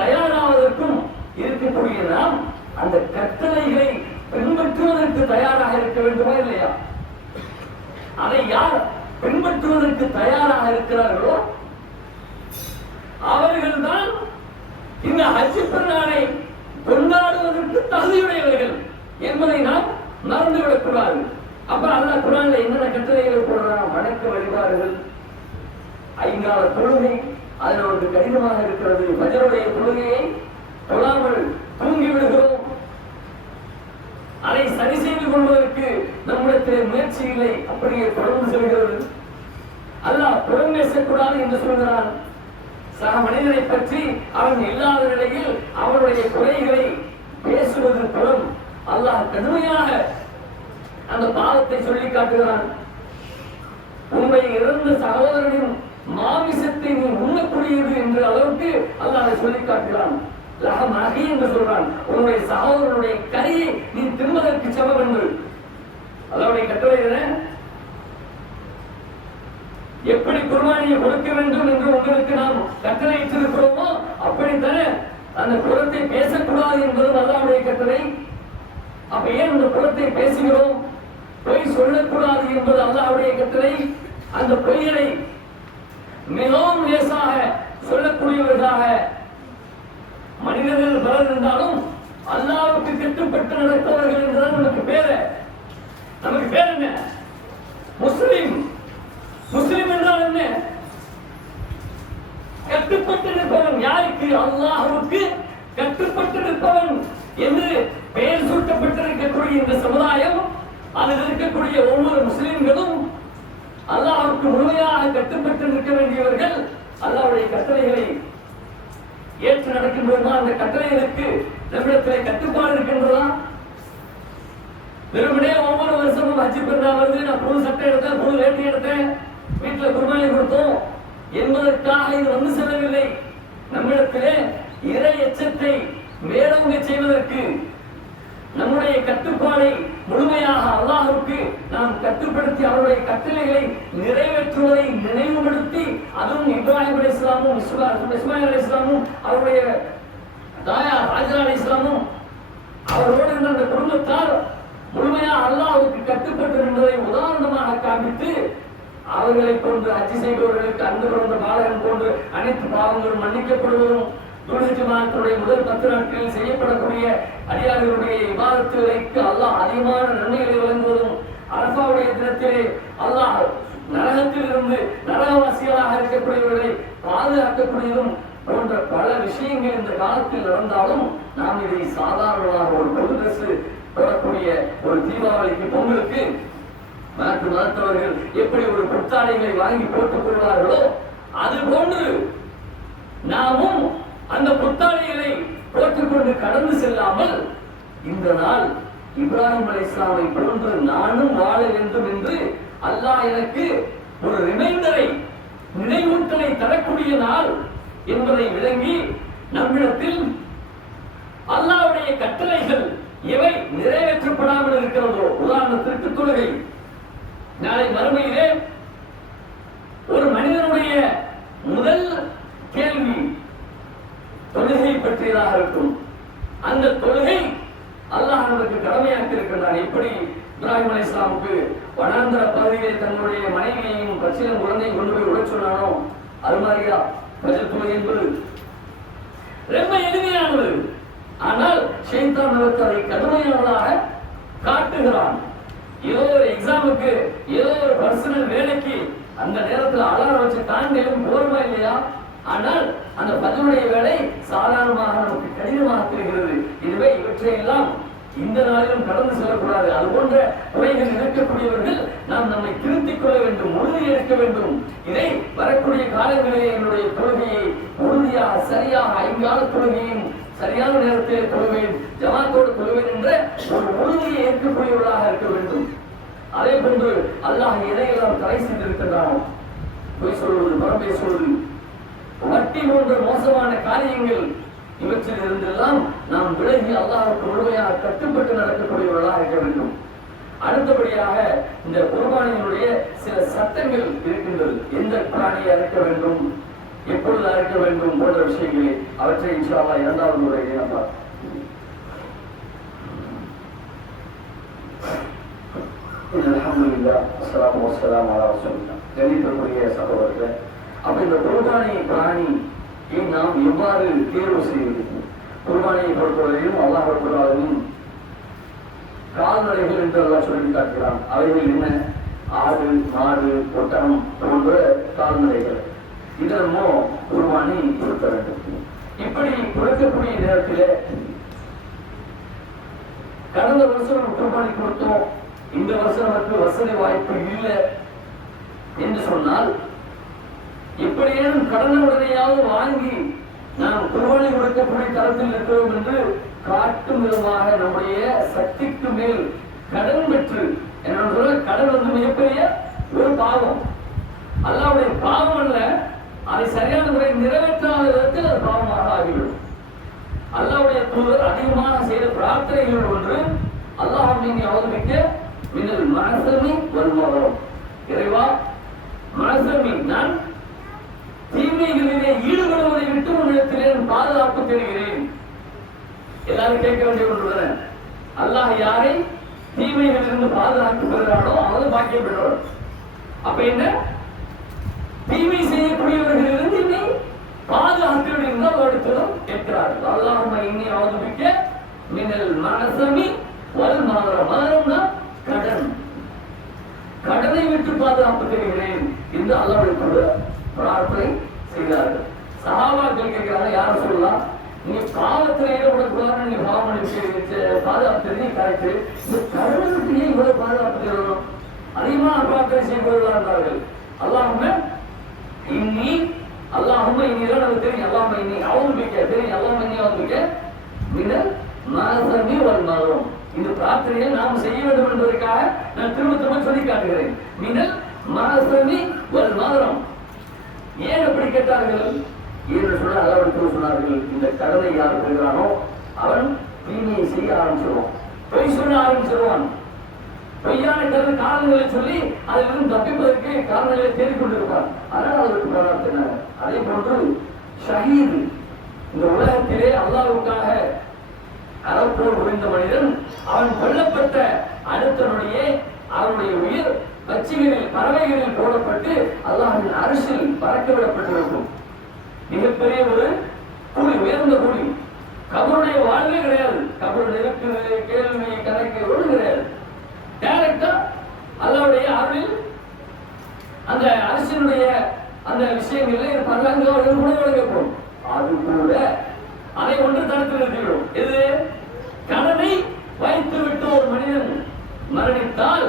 தயாராவதற்கும் இருக்கக்கூடிய நாம் அந்த கட்டளைகளை பின்பற்றுவதற்கு தயாராக இருக்க வேண்டுமா இல்லையா? அதை யார் பின்பற்றுவதற்கு தயாராக இருக்கிறார்களோ அவர்கள்தான் இந்த ஹஜ் பெருநாளை கொண்டாடுவதற்கு தகுதியுடையவர்கள் என்பதை நாம் மறந்துவிடக் கூடாது. அப்ப அல்லாஹ் குர்ஆன்ல என்னென்ன கட்டளைகளை போடுறான்? வணக்க வழிபாடுகள், ஐங்கால தொழுகை, அதில் ஒரு கடினமாக இருக்கிறது. ஃபஜ்ருடைய தொழுகையை தொழாமல் தூங்கி விடுகிறோம். அதை சரி செய்து கொள்வதற்கு நம்மிடத்தில் முயற்சி இல்லை, அப்படியே தொடர்ந்து செல்கிறது. அல்லாஹ் புறம் பேசக்கூடாது என்று சொல்கிறான். சக மனிதனை பற்றி அவன் இல்லாத நிலையில் அவனுடைய குறைகளை பேசுவது புறம். அல்லாஹ் கடுமையாக அந்த பாவத்தை சொல்லி காட்டுகிறான். உண்மை இறந்த சகோதரனின் மாமிசத்தை நீ உண்ணக்கூடியது என்ற அளவுக்கு அல்லாஹ் அதை சொல்லி காட்டுகிறான். லஹமஹி என்று சொல்றான். உன்னுடைய சகோதரனுடைய கரியை நீ தின்பதற்கு சமம் என்று அல்லாஹ்வுடைய கட்டளை என்ன? எப்படி குர்பானியை கொடுக்க வேண்டும் என்று உங்களுக்கு நாம் கட்டளையிட்டிருக்கிறோமோ அப்படித்தானே அந்த புறத்தை பேசக்கூடாது என்பது அல்லாஹ்வுடைய கட்டளை. அப்ப ஏன் அந்த புறத்தை பேசுகிறோம்? பொய் சொல்லக்கூடாது என்பது அல்லாஹ்வுடைய கட்டளை. அந்த பொய்களை மிகவும் லேசாக சொல்லக்கூடியவர்களாக மனிதர்கள் பலர் இருந்தாலும் அல்லாஹ்வுக்கு கட்டுப்பட்டு நடப்பவர்கள் என்றால் நமக்கு பேர் என்ன? முஸ்லிம். முஸ்லிம் என்றால் என்ன? கட்டுப்பட்டு நிற்பவன். யாருக்கு? அல்லாஹ்வுக்கு கட்டுப்பட்டு நிற்பவன் என்று பெயர் சூட்டப்பட்டிருக்கக்கூடிய இந்த சமுதாயம், அதில் இருக்கக்கூடிய ஒவ்வொரு முஸ்லிம்களும் அல்லாஹ்வுக்கு முழுமையாக கட்டுப்பட்டு நிற்க வேண்டியவர்கள். அல்லாஹ்வுடைய கட்டளைகளை ஏற்று நடக்கின்றதா? அந்த கட்டளைகளுக்கு நம்மிடத்தில் கட்டுப்பாடு இருக்கின்றதா? வெறுமனே ஒவ்வொரு வருஷமும் ஹஜ் பெருநாள் வருது, நான் புது சட்டை எடுத்தேன், புது வேட்டி எடுத்தேன், வீட்டில் குர்பானி கொடுத்தோம் என்பதற்காக இது வந்து செல்லவில்லை. நம்மிடத்திலே இறை எச்சத்தை மேலோங்க செய்வதற்கு, நம்முடைய கட்டுப்பாடை முழுமையாக அல்லாஹ்வுக்கு நாம் கட்டுப்படுத்தி அவருடைய கட்டளைகளை நிறைவேற்றுவதை நினைவுபடுத்தி, அதுவும் இப்ராஹிம் அலைஹிஸ்ஸலாமும் இஸ்மாயில் அலைஹிஸ்ஸலாமும் அவருடைய தாயார் ஹாஜரா அலைஹிஸ்ஸலாமும் அவரோடு இருந்த அந்த குடும்பத்தார் முழுமையாக அல்லாஹ்வுக்கு கட்டுப்பட்டு இருந்ததை உதாரணமாக காண்பித்து, அவர்களை போன்று ஹஜ் செய்பவர்களுக்கு அன்பு பிறந்த பாலகன் போன்று அனைத்து பாவங்களும் மன்னிக்கப்படுவதும், துல்ஹஜ் மாதத்துடைய முதல் 10 நாட்களில் செய்யப்படக்கூடிய அடியார்களுடைய இபாதத்துகளுக்கு அல்லாஹ் அதிகமான நன்மைகளை வழங்குவதும், அரஃபாவுடைய தினத்திலே அல்லாஹ் நரகத்தில் இருந்து நரகவாசிகளாக இருக்கக்கூடியவர்களை பாதுகாக்கக்கூடியதும் போன்ற பல விஷயங்கள் இந்த காலத்தில் நடந்தாலும் நாம் இதை சாதாரணமாக ஒரு பொது ட்ரெஸ் போடக்கூடிய ஒரு தீபாவளிக்கு, பொங்கலுக்கு மாற்று மதத்தவர்கள் எப்படி ஒரு புத்தாடைகளை வாங்கி போட்டுக் கொள்வார்களோ அது போன்று நாமும் அந்த புத்தாடைகளை போட்டுக்கொண்டு கடந்து செல்லாமல், இந்த நாள் இப்ராஹிம் அலைஹிஸ்ஸலாமை போன்று நானும் வாழ வேண்டும் என்று அல்லாஹ் எனக்கு ஒரு ரிமைண்டரை, நினைவூட்டலை தரக்கூடிய நாள் என்பதை விளங்கி நம்மிடத்தில் அல்லாஹ்வுடைய கட்டளைகள் எவை நிறைவேற்றப்படாமல் இருக்கிறதோ, உதாரணத்திற்கு தொழுகை. நாளை மறுமையிலே ஒரு மனிதனுடைய முதல் கேள்வி தொழுகை பற்றியதாக இருக்கும். அந்த தொழுகை அல்லாஹ் நமக்கு கடமையாக்கி இருக்கின்றான். எப்படி இப்ராஹிம் அலைஹிஸ்ஸலாமுக்கு வனாந்தர பகுதியிலே தன்னுடைய மனைவியையும் பச்சிலம் குழந்தையும் கொண்டு போய் விட சொன்னானோ, அது மாதிரியா ஃபஜ்ர் தொழுகை என்பது ரொம்ப எளிமையானது. ஆனால் ஷைத்தான் நமக்கு அதை கடுமையானதாக காட்டுகிறான். ஏதோ ஒரு எக்ஸாமுக்கு, ஏதோ ஒரு பர்சனல் வேலைக்கு அந்த நேரத்தில் அலாரம் வச்சு தாண்டியும் போருமா இல்லையா? ஆனால் அந்த ஃபஜ்ருடைய வேலை சாதாரணமாக நமக்கு கடினமாக தெரிகிறது. இதுவே இவற்றையெல்லாம் இந்த நாளிலும் கடந்து செல்லக்கூடாது. அது போன்ற குறைகள் இருக்கக்கூடியவர்கள் நாம் நம்மை திருத்திக் கொள்ள வேண்டும், உறுதி எடுக்க இருக்க வேண்டும். இதை வரக்கூடிய காலங்களிலே என்னுடைய தொழுகையை உறுதியாக சரியாக 5 கால தொழுகையும் சரியான நேரத்தில் தொழுவேன், ஜமாத்தோடு தொழுவேன் என்ற ஒரு உறுதியை ஏற்கக்கூடியவர்களாக இருக்க வேண்டும். அதே போன்று அல்லாஹ் எதையெல்லாம் தடை செய்திருக்கின்றானோ, பொய் சொல்வது, புறம் பேசுவது, வட்டி போன்ற மோசமான காரியங்கள், இவற்றில் இருந்தெல்லாம் நாம் விலகி அல்லாஹ்வுக்கு முழுமையாக கட்டுப்பட்டு நடக்கக்கூடியவர்களாக இருக்க வேண்டும். அடுத்தபடியாக இந்த குர்பானியினுடைய சில சட்டங்கள் இருக்கின்றது. எந்த பிராணியை அறுக்க வேண்டும், எப்பொழுது அறுக்க வேண்டும் போன்ற விஷயங்களை அவற்றை இன்ஷா அல்லாஹ் இரண்டாவது முறையிலே நாம் பார்ப்போம். அல்ஹம்துலில்லாஹ் வஸ்ஸலாத்து வஸ்ஸலாமு அலா ரசூலில்லாஹ். கணிதத்துக்குரிய சகோதரர்களே, அப்ப இந்த குர்பானி பிராணியை நாம் எவ்வாறு தேர்வு செய்வது? குர்பானியை பொறுத்தவரையும் அல்லாஹ் ரப்பல் ஆலமீன் கால்நடைகள் என்று எல்லாம் சொல்லி காட்டுகிறான். அவைகள் என்ன? ஆடு, மாடு, ஒட்டகம் போன்ற கால்நடைகள். இதனமோ குர்பானி கொடுக்க வேண்டும். இப்படி கொடுக்கக்கூடிய நேரத்தில் கடந்த வருஷம் குர்பானி கொடுத்தோம், இந்த வருஷம் நமக்கு வசதி வாய்ப்பு இல்லை என்று சொன்னால், எப்படியேனும் கடந்த உடனேயாவது வாங்கி நாம் குர்பானி கொடுக்கக்கூடிய தரத்தில் இருக்கிறோம் என்று காட்டும் விதமாக நம்முடைய சக்திக்கு மேல் கடன் பெற்று, என்ன சொல்ல, கடன் வந்து மிகப்பெரிய ஒரு பாவம். அல்லாஹ்வுடைய பாவம் அல்ல, அதை சரியான முறை நிறைவேற்றாத விதத்தில் அது பாவமாக ஆகிவிடும். அல்லாஹ்வுடைய தூதர் அதிகமாக செய்த பிரார்த்தனைகள் ஒன்று, அல்லாஹ்வை அவதரிக்க மின்னல் மனசமி வல்மரம். இறைவா, மனசமி, நான் தீமைகளிலே ஈடுபடுவதை விட்டு உன்னிடத்திலே பாதுகாப்பு தேடுகிறேன். எல்லாரும் கேட்க வேண்டிய ஒன்று, அல்லாஹ் யாரை தீமைகளிலிருந்து பாதுகாப்பு பெறுகிறானோ அவன் பாக்கியம் பெறுவார். அப்ப என்ன? தீமை செய்யக்கூடியவர்களிலிருந்து என்னை பாதுகாக்க வேண்டும் அவரிடத்திலும் கேட்கிறார்கள். அல்லாஹும்ம இன்னி அஊதுபிக்க மினல் மனசமி வல் மகரம். மகரம்னா கடன். கடனை விட்டு பாதுகாப்பு தேடுகிறேன் என்று அல்லாஹ்வுடைய பிரார்த்தனை செய்தார்கள். சஹாபாக்கள் கேட்கிறாங்க, யார சொல்லலாம், நீங்க பாவத்தில் ஈடுபடக்கூடாது, நீங்க பாவம் பாதுகாப்பு தெரிஞ்சு கரெக்டு, இந்த கடவுளுக்கு ஏன் இவ்வளவு பாதுகாப்பு தேடணும்? அதிகமாக பிரார்த்தனை செய்யப்படுவதா இருந்தார்கள். அல்லாஹும்ம இன்னி, அல்லாஹும்ம இன்னி நமக்கு தெரியும், அல்லாஹும்ம இன்னி அஊதுபிக்க தெரியும், அல்லாஹும்ம இன்னி அஊதுபிக்க மினல் மனசமி வல் மகரம். இந்த பிரார்த்தனையை நாம் செய்ய வேண்டும் என்பதற்காக நான் திரும்ப திரும்ப சொல்லி காட்டுகிறேன். மினல் மனசமி வல் மகரம். ஏன் அப்படி கேட்டார்கள் என்று சொல்ல அல்லாஹ் சொன்னார்கள், இந்த கடனை யார் பெறுகிறானோ அவன் தீமையை செய்ய ஆரம்பிச்சிருவான், பொய் சொல்ல ஆரம்பிச்சிருவான். பொய்யான கருத்து காரணங்களை சொல்லி அதிலிருந்து தப்பிப்பதற்கு காரணங்களை தேடிக்கொண்டிருப்பான். அதனால் அவருக்கு பிரார்த்தினார். அதே போன்று ஷஹீது, இந்த உலகத்திலே அல்லாஹ்வுக்காக அறப்போர் புரிந்த மனிதன், அவன் கொல்லப்பட்ட அடுத்தனுடைய அவனுடைய உயிர் பட்சிகளில் பறவைகளில் போடப்பட்டு அல்லாஹ்வின் அரிசில் பறக்க விடப்பட்டிருக்கும். மிகப்பெரிய ஒரு கூலி, உயர்ந்த கூலி. கபருடைய வாழ்வே கிடையாது, கபர் நெருக்கு கேள்வி கணக்கு ஒன்றும் கிடையாது. டைரக்டா அல்லாஹ்வுடைய அருளில் அந்த அரசினுடைய அந்த விஷயங்களில் பல்லாங்குகள் கூட வழங்கப்படும். அது கூட அதை ஒன்று தடுத்து நிறுத்திவிடும். இது கடனை வைத்து விட்டு ஒரு மனிதன் மரணித்தால்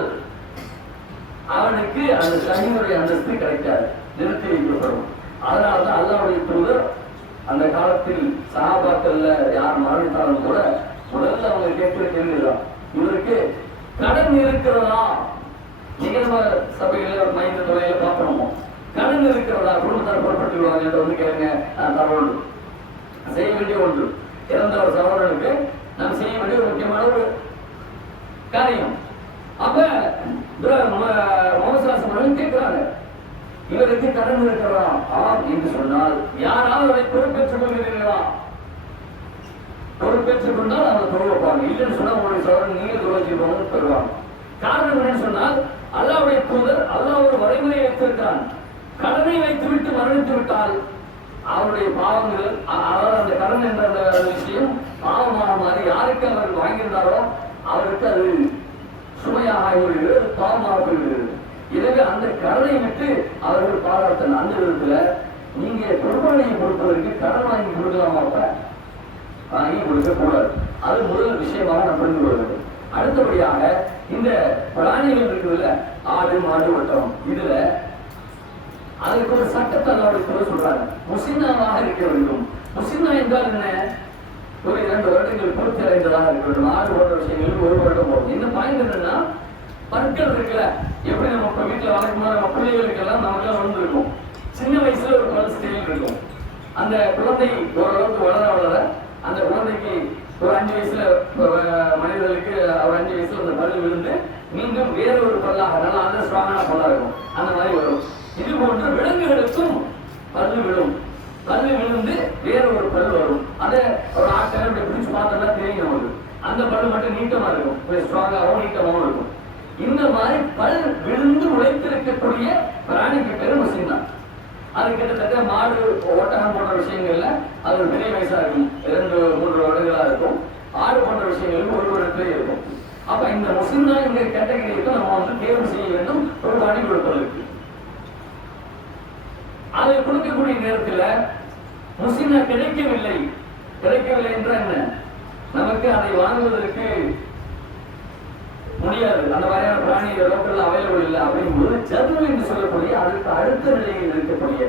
அவனுக்கு அந்த ஷஹீதுடைய அந்தஸ்து கிடைக்காது, நிறுத்தி வைக்கப்படும். அதனால்தான் அல்லாஹ்வுடைய தூதர் அந்த காலத்தில் சஹாபாக்கள்ல யார் மரணித்தாலும் கூட முதல்ல அவங்க கேட்கிற கேள்விதான், இவருக்கு கடன் இருக்கிறதா? நிகழ்வ சபையில ஒரு மைந்த தொகையில பார்க்கணுமோ, கடன் இருக்கிறதா? குடும்பத்தார் புறப்பட்டு விடுவாங்க என்று வந்து கேளுங்க. தகவல் செய்ய வேண்டிய ஒன்று, இறந்த ஒரு சகோதரனுக்கு நாம் செய்ய வேண்டிய ஒரு முக்கியமான ஒரு காரியம். அப்ப மோசம் கேட்கிறாங்க, இவருக்கு கடன் இருக்கிறதா? ஆம் என்று சொன்னால் யாராவது அதை பொறுப்பேற்றுக் கொள்கிறீர்களா? பொறுப்பேற்றுக் கொண்டால் அதை தொழுவாங்க. இல்லைன்னு சொன்னா உங்களுடைய சகோதரன் நீங்க தொழில் பெறுவாங்க. காரணம் என்னன்னு சொன்னால் அல்லாஹ்வுடைய தூதர் அல்லாஹ் ஒரு வரைமுறையை வைத்திருக்கிறான். கடனை வைத்துவிட்டு மரணித்து விட்டால் அவருடைய பாவங்கள், அதாவது அந்த கடன் என்ற அந்த விஷயம் பாவமாக மாறி யாருக்கு அவர் வாங்கியிருந்தாரோ அவருக்கு அது சுமையாக ஆகிவிடுகிறது, பாவமாக போய்விடுகிறது. எனவே அந்த கடனை விட்டு அவர்கள் பாராட்டல். அந்த விதத்துல நீங்க குர்பானியை கொடுப்பதற்கு கடன் வாங்கி கொடுக்கலாமா? வாங்கி கொடுக்க கூடாது. அது முதல் விஷயமாக நாம் புரிந்து கொள்ள வேண்டும். அடுத்தபடியாக இந்த பிராணிகள் இருக்குதுல்ல, ஆடு மாடு ஒட்டகம், இதுல அதுக்கு ஒரு சட்டத்தை அல்லாஹ் சொல்றாங்க, முஸ்லிமாக இருக்க வேண்டும். முஸ்லிமா என்றால் என்ன? ஒரு 2 வருடங்கள் பூர்த்தி அடைந்ததாக இருக்க வேண்டும். 6 வருட விஷயங்களுக்கு 1 வருடம் போகும். என்ன பாயிண்ட் என்னன்னா, பற்கள் இருக்குல்ல, எப்படி நம்ம இப்ப வீட்டுல வளர்க்கும் போது நம்ம பிள்ளைகளுக்கு எல்லாம் நமக்கு வளர்ந்துருக்கும். சின்ன வயசுல ஒரு பல் ஸ்டைல் இருக்கும். அந்த குழந்தை ஓரளவுக்கு வளர வளர அந்த குழந்தைக்கு ஒரு 5 வயசுல மனிதர்களுக்கு ஒரு 5 வயசுல அந்த பல்லு விழுந்து மீண்டும் வேற ஒரு பல்லாக நல்லா அந்த ஸ்ட்ராங்கான பல்லா இருக்கும். அந்த மாதிரி வரும். இது போன்று விலங்குகளுக்கும் பல்லு விழும். பல்லு விழுந்து வேற ஒரு பல் வரும். அதை ஒரு ஆட்கள் பிடிச்சு பார்த்தா தெரியும் நமக்கு. அந்த பல்லு மட்டும் நீட்டமா இருக்கும், ஸ்ட்ராங்காகவும் நீட்டமாகவும் இருக்கும். இந்த மாதிரி பல் விழுந்து உழைத்திருக்கக்கூடிய பிராணிக்கு பேரு முஸ்லிம் தான். அது கிட்டத்தட்ட மாடு, ஒட்டகம் போன்ற விஷயங்கள்ல அது ஒரு பெரிய வயசா இருக்கும், 2-3 வருடங்களா இருக்கும். ஆடு போன்ற விஷயங்களுக்கு 1 வருடத்திலே இருக்கும். அப்ப இந்த முஸ்லிம் தான் இந்த கேட்டகரிக்கு நம்ம தேர்வு செய்ய வேண்டும் ஒரு பணி கொடுப்பதற்கு. அதை கொடுக்கக்கூடிய நேரத்தில் முஸ்லிம் கிடைக்கவில்லை என்றால் என்ன? நமக்கு அதை வாங்குவதற்கு முடியாது, அந்த மாதிரியான பிராணி லோக்கல்ல அவைலபிள் இல்லை அப்படிங்கும்போது ஜர்னல் என்று சொல்லக்கூடிய அதுக்கு அடுத்த நிலையில் இருக்கக்கூடிய,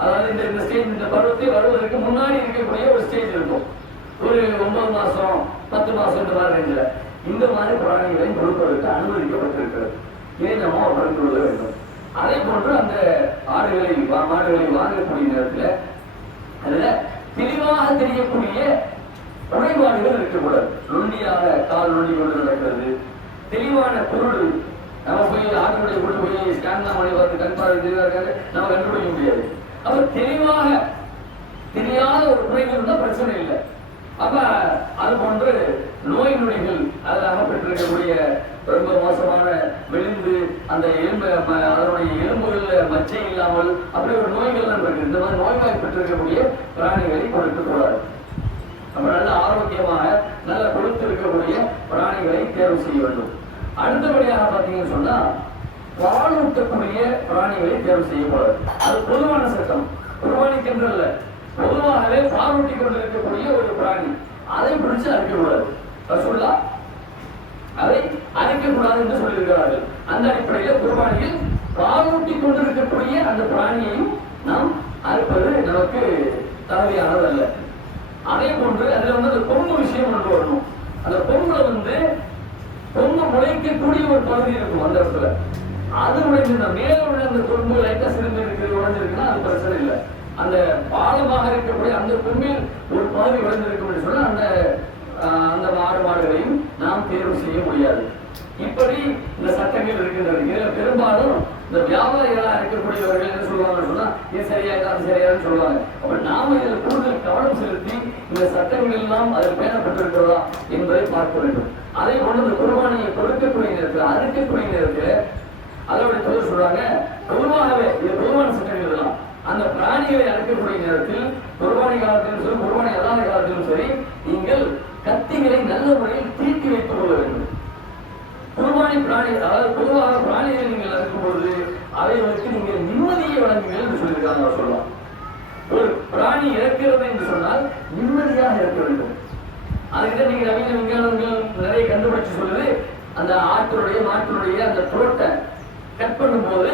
அதாவது இந்த ஸ்டேஜ், இந்த பருவத்தை வருவதற்கு முன்னாடி இருக்கக்கூடிய ஒரு ஸ்டேஜ் இருக்கும். ஒரு 9 மாசம் 10 மாசம் இந்த மாதிரி ரேஞ்சில் இந்த மாதிரி பிராணிகளை கொடுப்பதற்கு அனுமதிக்கப்பட்டிருக்கிறது. இதை நம்ம பகிர்ந்து கொள்ள வேண்டும். அதே போன்று அந்த ஆடுகளை மாடுகளை வாங்கக்கூடிய நேரத்தில் அதுல தெளிவாக தெரியக்கூடிய குறைபாடுகள் இருக்கக்கூடாது. நொண்டியாக கால் நொண்டி கொண்டு நடக்கிறது, தெளிவான பொருள் நம்ம போய் ஆடுகளை கொண்டு போய் ஸ்கேன் தான் பண்ணி பார்த்து கண்பாடு தெளிவாக நம்ம கண்டுபிடிக்க முடியாது. அப்ப தெளிவாக தெரியாத ஒரு குறைகள் இருந்தால் பிரச்சனை இல்லை. அப்ப அது போன்று நோய் நொடிகள் அதில் அகப்பட்டிருக்கக்கூடிய ரொம்ப மோசமான விழுந்து அந்த எலும்பு அதனுடைய எலும்புகள்ல மச்சை இல்லாமல் அப்படி ஒரு நோய்கள் இருக்கு. இந்த மாதிரி நோய்வாய்ப்பட்டிருக்கக்கூடிய பிராணிகளை கொடுக்கக்கூடாது. நம்ம நல்ல ஆரோக்கியமாக நல்ல கொழுத்து இருக்கக்கூடிய பிராணிகளை தேர்வு செய்ய வேண்டும். அடுத்தபடியாக பார்த்தீங்கன்னு சொன்னா பால் ஊட்டக்கூடிய பிராணிகளை தேர்வு செய்யக்கூடாது. அது பொதுவான சட்டம், குர்பானிக்கென்றல்ல, பொதுவாகவே பால் ஊட்டி கொண்டிருக்கக்கூடிய ஒரு பிராணி அதை பிடிச்சு அறுக்கக்கூடாது. ரசூலுல்லாஹ் அதை அறுக்கக்கூடாது என்று சொல்லியிருக்கிறார்கள். அந்த அடிப்படையில் குர்பானியில் பாலூட்டி கொண்டிருக்கக்கூடிய அந்த பிராணியையும் நாம் அறுப்பது நமக்கு தகுதியானது அல்ல. அதே போன்று அதுல அந்த கொம்பு விஷயம் கொண்டு வரணும். அந்த கொம்புல கொம்பு முளைக்கக்கூடிய ஒரு பகுதி இருக்கும் அந்த இடத்துல. அது உடைஞ்சிருந்தா மேல உள்ள அந்த கொம்பு லைட்டா சிறுமி இருக்குது, உடைஞ்சிருக்குன்னா அது பிரச்சனை இல்லை. அந்த பாலமாக இருக்கக்கூடிய அந்த கொம்பில் ஒரு பகுதி உடைஞ்சிருக்கும் சொன்னா அந்த மாடுகளையும் நாம் தேர்வு செய்ய முடியாது. இப்படி இந்த சட்டங்கள் இருக்கின்றது. இதுல பெரும்பாலும் இந்த வியாபாரிகளா இருக்கக்கூடியவர்கள் என்ன சொல்லுவாங்கன்னு சொன்னா இது சரியா அது சரியான்னு சொல்லுவாங்க. அப்ப நாம இதுல கூடுதல் கவனம் செலுத்தி இந்த சட்டங்கள் எல்லாம் அதில் பேணப்பட்டிருக்கிறதா என்பதை பார்க்க வேண்டும். அதே போல இந்த குர்பானியை கொடுக்கக்கூடிய நேரத்தில் அறுக்கக்கூடிய நேரத்தில் அதோட தொழில் சொல்றாங்க, பொதுவாகவே இது பொதுவான சட்டங்கள் இதெல்லாம் அந்த பிராணிகளை அறுக்கக்கூடிய நேரத்தில் குர்பானி காலத்திலும் சரி குர்பானி அல்லாத காலத்திலும் சரி நீங்கள் கத்திகளை நல்ல முறையில் தீட்டி வைத்துக் கொள்ள வேண்டும். குர்பானி பிராணி, அதாவது பொதுவாக பிராணிகளை நீங்கள் அறுக்கும்போது அவைகளுக்கு நீங்கள் நிம்மதியை வழங்குங்கள் என்று சொல்லியிருக்காங்க. சொல்லலாம், ஒரு பிராணி இறக்கிறது என்று சொன்னால் நிம்மதியாக இருக்க வேண்டும். அதுக்கிட்ட நீங்க நவீன விஞ்ஞானங்கள் நிறைய கண்டுபிடிச்சு சொல்லுது, அந்த மாட்டினுடைய அந்த புரோட்டை கட் பண்ணும் போது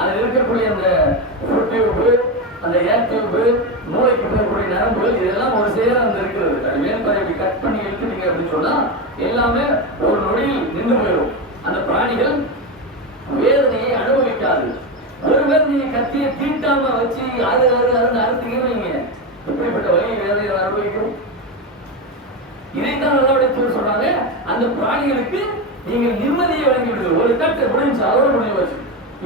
அதில் இருக்கக்கூடிய அந்த டியூபு, அந்த ஏர் டியூபு, மூளைக்கு போகக்கூடிய நரம்புகள் இதெல்லாம் ஒரு சேர அந்த இருக்கிறது. அது மேல்பறவை கட் பண்ணி எடுத்துட்டீங்க அப்படின்னு சொன்னா எல்லாமே ஒரு நொடியில் நின்று போயிடும். அந்த பிராணிகள் வேதனையை அனுபவிக்காது. ஒருவர் நீங்க கத்தியை தீட்டாம வச்சு அறுத்தீங்கன்னு வைங்க, எப்படிப்பட்ட வழி வேதனையை அனுபவிக்கும். இதைத்தான் நல்லபடியாக சொல்றாங்க, அந்த பிராணிகளுக்கு நீங்கள் நிம்மதியை வழங்கிவிடுங்கள். ஒரு கட்டை முடிஞ்சு அதோட முடிவு வச்சு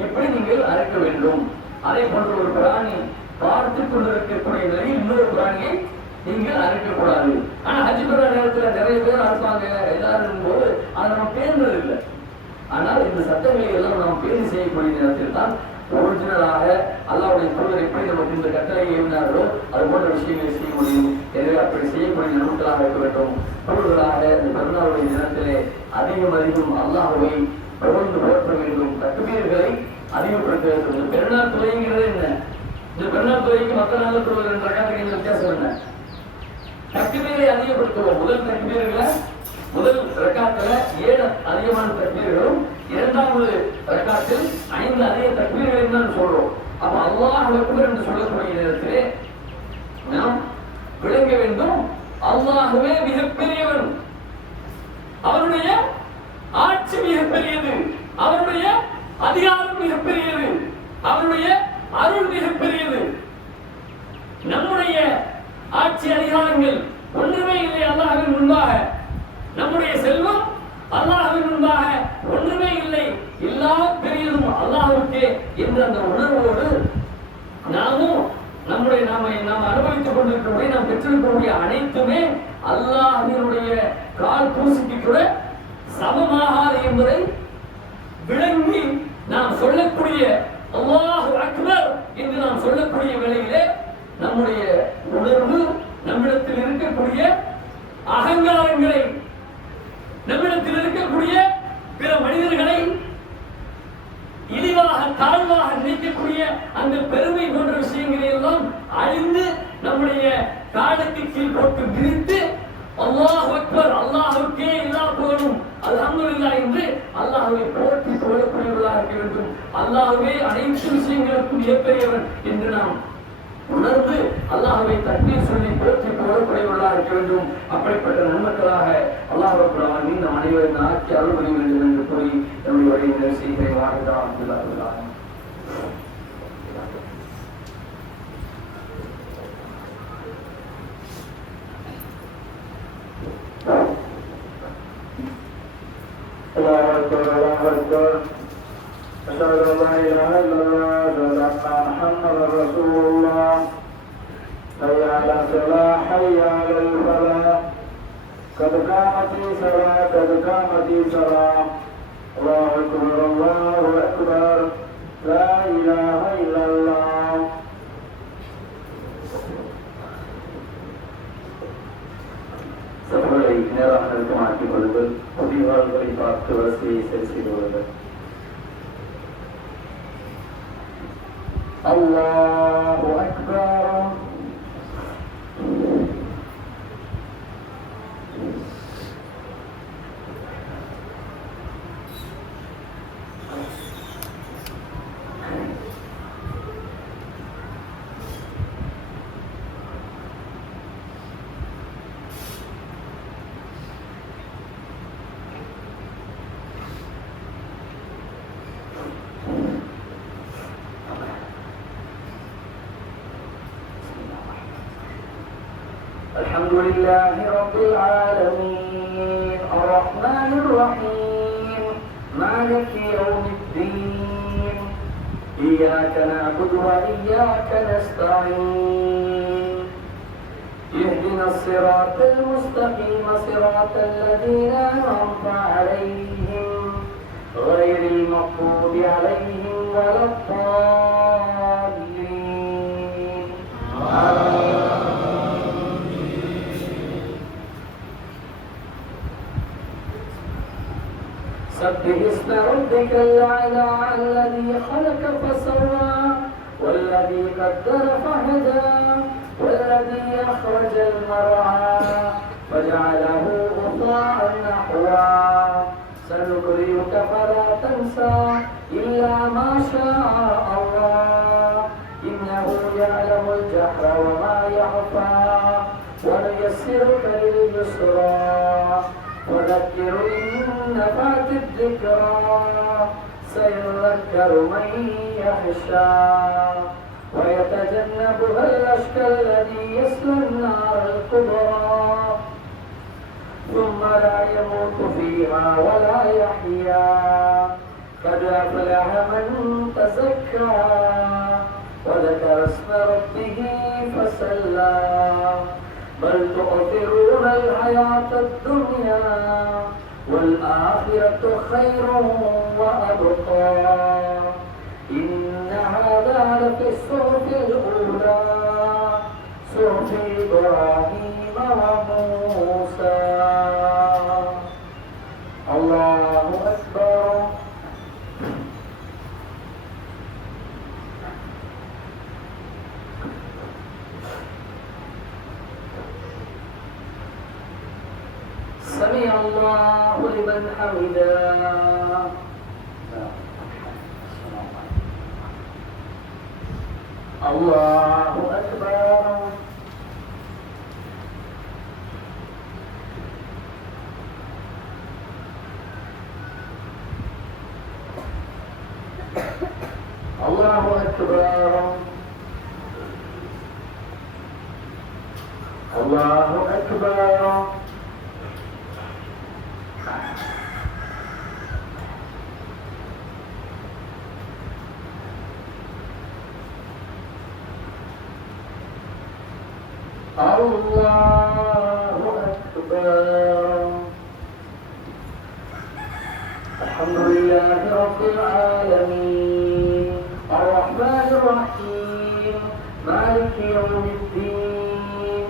எப்படி நீங்கள் அறுக்க வேண்டும். அதே போன்ற ஒரு பிராணி பார்த்து கொண்டிருக்கக்கூடிய நிலையில் இன்னொரு பிராணியை நீங்கள் அறுக்கக்கூடாது. ஆனா ஹஜ் பெற நேரத்தில் நிறைய பேர் அறுப்பாங்க எல்லாரும் போது அதை நம்ம பேர்ந்தது இல்லை. ஆனால் இந்த சட்டங்களை எல்லாம் நாம் பேசி செய்யக்கூடிய நேரத்தில் தான் ஒரிஜினலாக அல்லாஹ்வுடைய தூதர் எப்படி நமக்கு இந்த கட்டளையை எழுதினார்களோ அது போன்ற விஷயங்களை செய்ய முடியும். எனவே அப்படி செய்யக்கூடிய நன்மைகளாக இருக்க வேண்டும். கூடுதலாக இந்த பெருநாளுடைய தினத்திலே அதிகம் அல்லாஹ்வை தொடர்ந்து போற்ற வேண்டும். தக்பீர்களை அதிகப்படுத்த வேண்டும். இந்த பெருநாள் தொழுகைங்கிறது என்ன? இந்த பெருநாள் தொழுகைக்கு மற்ற நாள் தொழுகிற ரக்காத்துக்கு வித்தியாசம் என்ன? தக்பீரை அதிகப்படுத்துவோம். முதல் ரக்காத்துல 7 அதிகமான தக்பீர்களும், இரண்டாவது ரக்காத்தில் 5 அதிக தக்பீர்களையும் தான் சொல்றோம். அப்ப அல்லாஹ் அக்பர் என்று சொல்லக்கூடிய நேரத்திலே நாம் விளங்க வேண்டும், அல்லாஹ்வே மிகப்பெரியவன், அவருடைய ஆட்சி மிகப்பெரியது, அவருடைய அதிகாரம் மிகப்பெரியது, அவருடைய அருள் மிகப்பெரியது. நம்முடைய ஆட்சி அதிகாரங்கள் ஒன்றுமே இல்லை அல்லாஹ்வின் முன்பாக. நம்முடைய செல்வம் அல்லாஹ்வின் முன்பாக ஒன்றுமே இல்லை, எல்லா பெரியதும் அல்லாஹ்வுக்கே என்ற அந்த உணர்வோடு நாமும் நாம் அனுபவித்துக் கொண்டிருக்கக்கூடிய நாம் பெற்றிருக்கக்கூடிய அனைத்துமே அல்லாஹ்வினுடைய கால் தூசிக்கு கூட சமமாகாது என்பதை விளங்கி நாம் சொல்லக்கூடிய அல்லாஹு அக்பர் என்று நாம் சொல்லக்கூடிய வேளையிலே நம்முடைய உணர்வு, நம்மிடத்தில் இருக்கக்கூடிய அகங்காரங்களை, நம்மிடத்தில் இருக்கக்கூடிய பிற மனிதர்களை இழிவாக தாழ்வாக நினைக்கக்கூடிய அந்த பெருமை போன்ற விஷயங்களை எல்லாம் அழிந்து நம்முடைய காலுக்கு கீழ் போட்டு விரித்து அல்லாஹ் அக்பர், அல்லாஹ்வுக்கே எல்லா புகழும், அல்ஹம்துலில்லாஹ் என்று அல்லாஹ்வை போற்றி புகழக்கூடியவர்களாக இருக்க வேண்டும். அல்லாஹ்வே அனைத்து விஷயங்களுக்கும் மிகப்பெரியவன் என்று நாம் உணர்ந்து அல்லாஹ்வை தக்பீர் சொல்லி போற்றி புகழக்கூடியவர்களாக இருக்க வேண்டும். அப்படிப்பட்ட நன்மக்களாக அல்லாஹ் ரப்பல் ஆலமீன் நம் அனைவரும் ஆக்கி அருள் புரிய வேண்டும் என்று கூறி நம்முடைய உரையை நிறைவு செய்கிறேன். வாழ்க الله أكبر الله أكبر أشهد أن لا إله إلا الله أشهد أن محمدا رسول الله حي على الصلاة حي على الفلاح قد قامت الصلاة قد قامت الصلاة الله أكبر الله أكبر لا إله إلا الله சபையை நேராக நிறுத்தமாக்கிக் கொள்ளுங்கள். புதியவர்களை பார்த்து வரிசையை சரி செய்து கொள்ளுங்கள். அல்லாஹு அக்பர். الحمد لله رب العالمين الرحمن الرحيم مالك يوم الدين إياك نعبد وإياك نستعين اهدنا الصراط المستقيم صراط الذين أنعمت عليهم غير المغضوب عليهم ولا الضالين آمين. سبح اسم ربك الأعلى الذي خلق فسوى والذي قدر فهدى والذي أخرج المرعى فجعله غثاء نحوا سنقرئك فلا تنسى إلا ما شاء الله إنه يعلم الجهر وما يخفى ونيسرك لليسرى وذكر إن نفعت الذكرى سيذكر من يخشى ويتجنبها الأشقى الذي يصلى النار الكبرى ثم لا يموت فيها ولا يحيا قد أفلح من تزكى وذكر اسم ربه فصلى بل تؤثرون الحياة الدنيا والآخرة خير وأبقى إن هذا لفي الصحف الأولى صحف إبراهيم وموسى. الله أكبر. سمع الله لمن حمده. الله أكبر. الله أكبر. الله أكبر. الله أكبر. الحمد لله رب العالمين الرحمن الرحيم مالك يوم الدين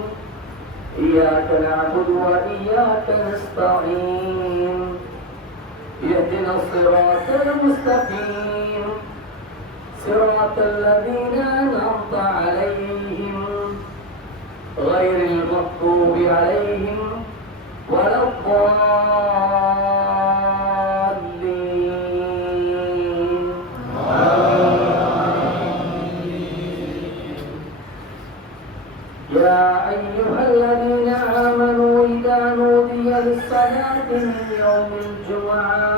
إياك نعبد وإياك نستعين اهدنا الصراط المستقيم صراط الذين أنعمت عليهم غير المغضوب عليهم ولا الضالين. يا أيها الذين آمنوا إذا نودي للصلاة من يوم الجمعة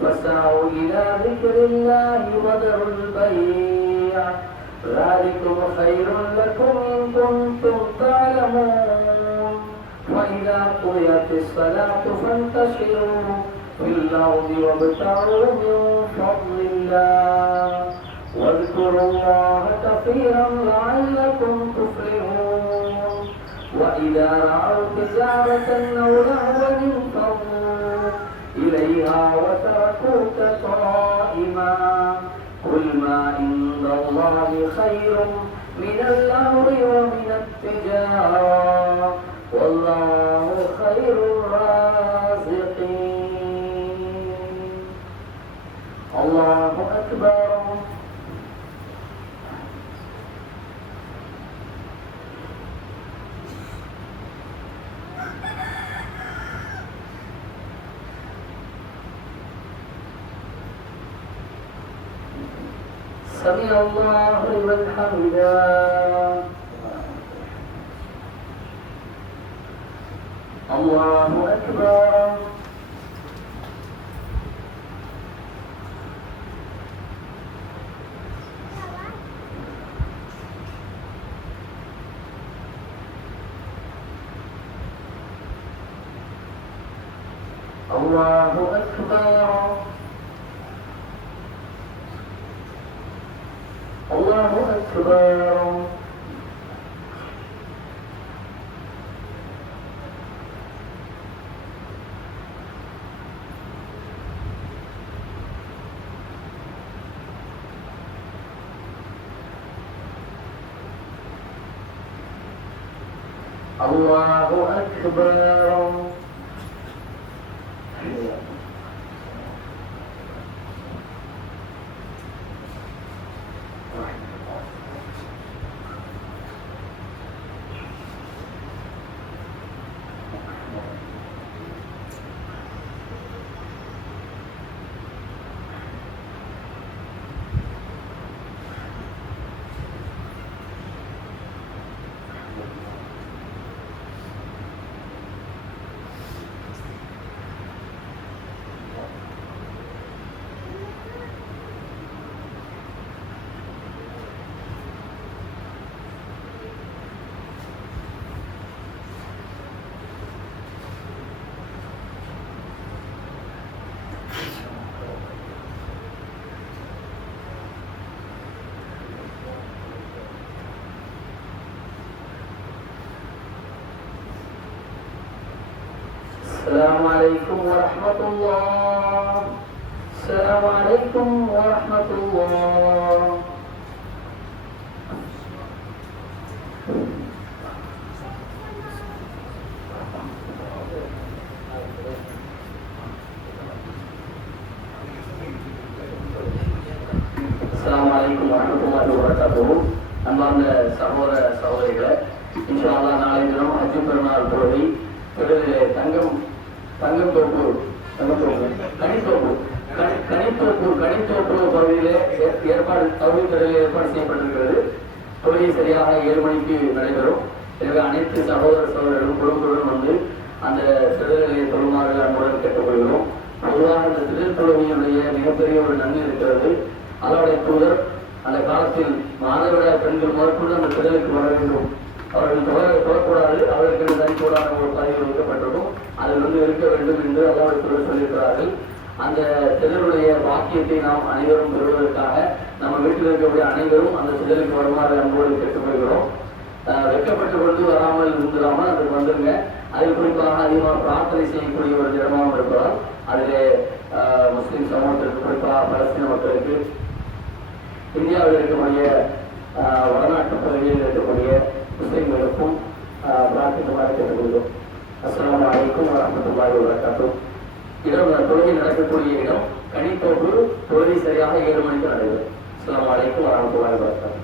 فاسعوا إلى ذكر الله وذروا البيع ذلكم خير لكم إن كنتم تعلمون. وإذا قضيت الصلاة فانتشروا في الأرض وابتغوا من فضل الله واذكروا الله كثيرا لعلكم تفلحون. وإذا رأوا تجارة أو لهوا انفضوا إليها وتركوك قائما قل ما عند الله خير من اللهو ومن التجارة والله خير الرازقين. الله أكبر. سمع الله لمن حمده. الله أكبر. الله أكبر. الله أكبر. الله أكبر. السلام عليكم ورحمة الله. السلام عليكم ورحمة الله. السلام عليكم ورحمة الله وبركاته. அன்பார்ந்த சகோதர சகோதரிகளே, இன்ஷா அல்லாஹ் நாளை தினம் ஹஜ் பெருநாள் தொழுகை கனித்தோப்பு பகுதியிலே ஏற்பாடு செய்யப்பட்டிருக்கிறது. தொழுகை சரியாக 7 மணிக்கு நடைபெறும். எனவே அனைத்து சகோதரர்களும் குடும்பத்துடன் வந்து அந்த சிறுதலை தொழுமாறு அன்புடன் கேட்டுக்கொள்கிறோம். பொதுவாக இந்த சிறு தொழுகையுடைய மிகப்பெரிய ஒரு நன்மை இருக்கிறது. அல்லாஹ்வுடைய தூதர் அந்த காலத்தில் மாதவிடாய் பெண்கள் முதற்கொண்டு அந்த சிறுதலுக்கு வர வேண்டும், அவர்கள் தொடரக்கூடாது, அவர்களுக்கு தனிக்கூடான ஒரு பதிவு வைக்கப்பட்டிருக்கும், அதில் இருக்க வேண்டும் என்று அல்லாஹ்வுடைய தூதர் சொல்லியிருக்கிறார்கள். அந்த சிலருடைய பாக்கியத்தை நாம் அனைவரும் பெறுவதற்காக நம்ம வீட்டில் இருக்கக்கூடிய அனைவரும் அந்த சிலருக்கு வருமாறு அன்போடு கேட்டுக்கொள்கிறோம். வெட்கப்பட்டுக் கொண்டு வராமல் இருந்துடாமல் அதுக்கு வந்துருங்க. அதில் குறிப்பாக அதிகமாக பிரார்த்தனை செய்யக்கூடிய ஒரு தினமாகவும் இருப்பதால் அதிலே முஸ்லிம் சமூகத்திற்கு, குறிப்பாக பலஸ்தீன மக்களுக்கு, இந்தியாவில் இருக்கக்கூடிய வடநாட்டு பகுதியில் இருக்கக்கூடிய முஸ்லிம்களுக்கும் பிரார்த்திக்குமாறு கேட்டுக்கொள்கிறோம். அஸ்ஸலாமு அலைக்கும் வரஹ்மத்துல்லாஹி வபரகாத்துஹ். தொழுகை நடக்கக்கூடிய இடம் கனித்தோப்பு. தொழுகை சரியாக 7 மணிக்கு நடைபெறும். அஸ்ஸலாமு அலைக்கும் வரஹ்மத்துல்லாஹி வபரகாத்துஹ்.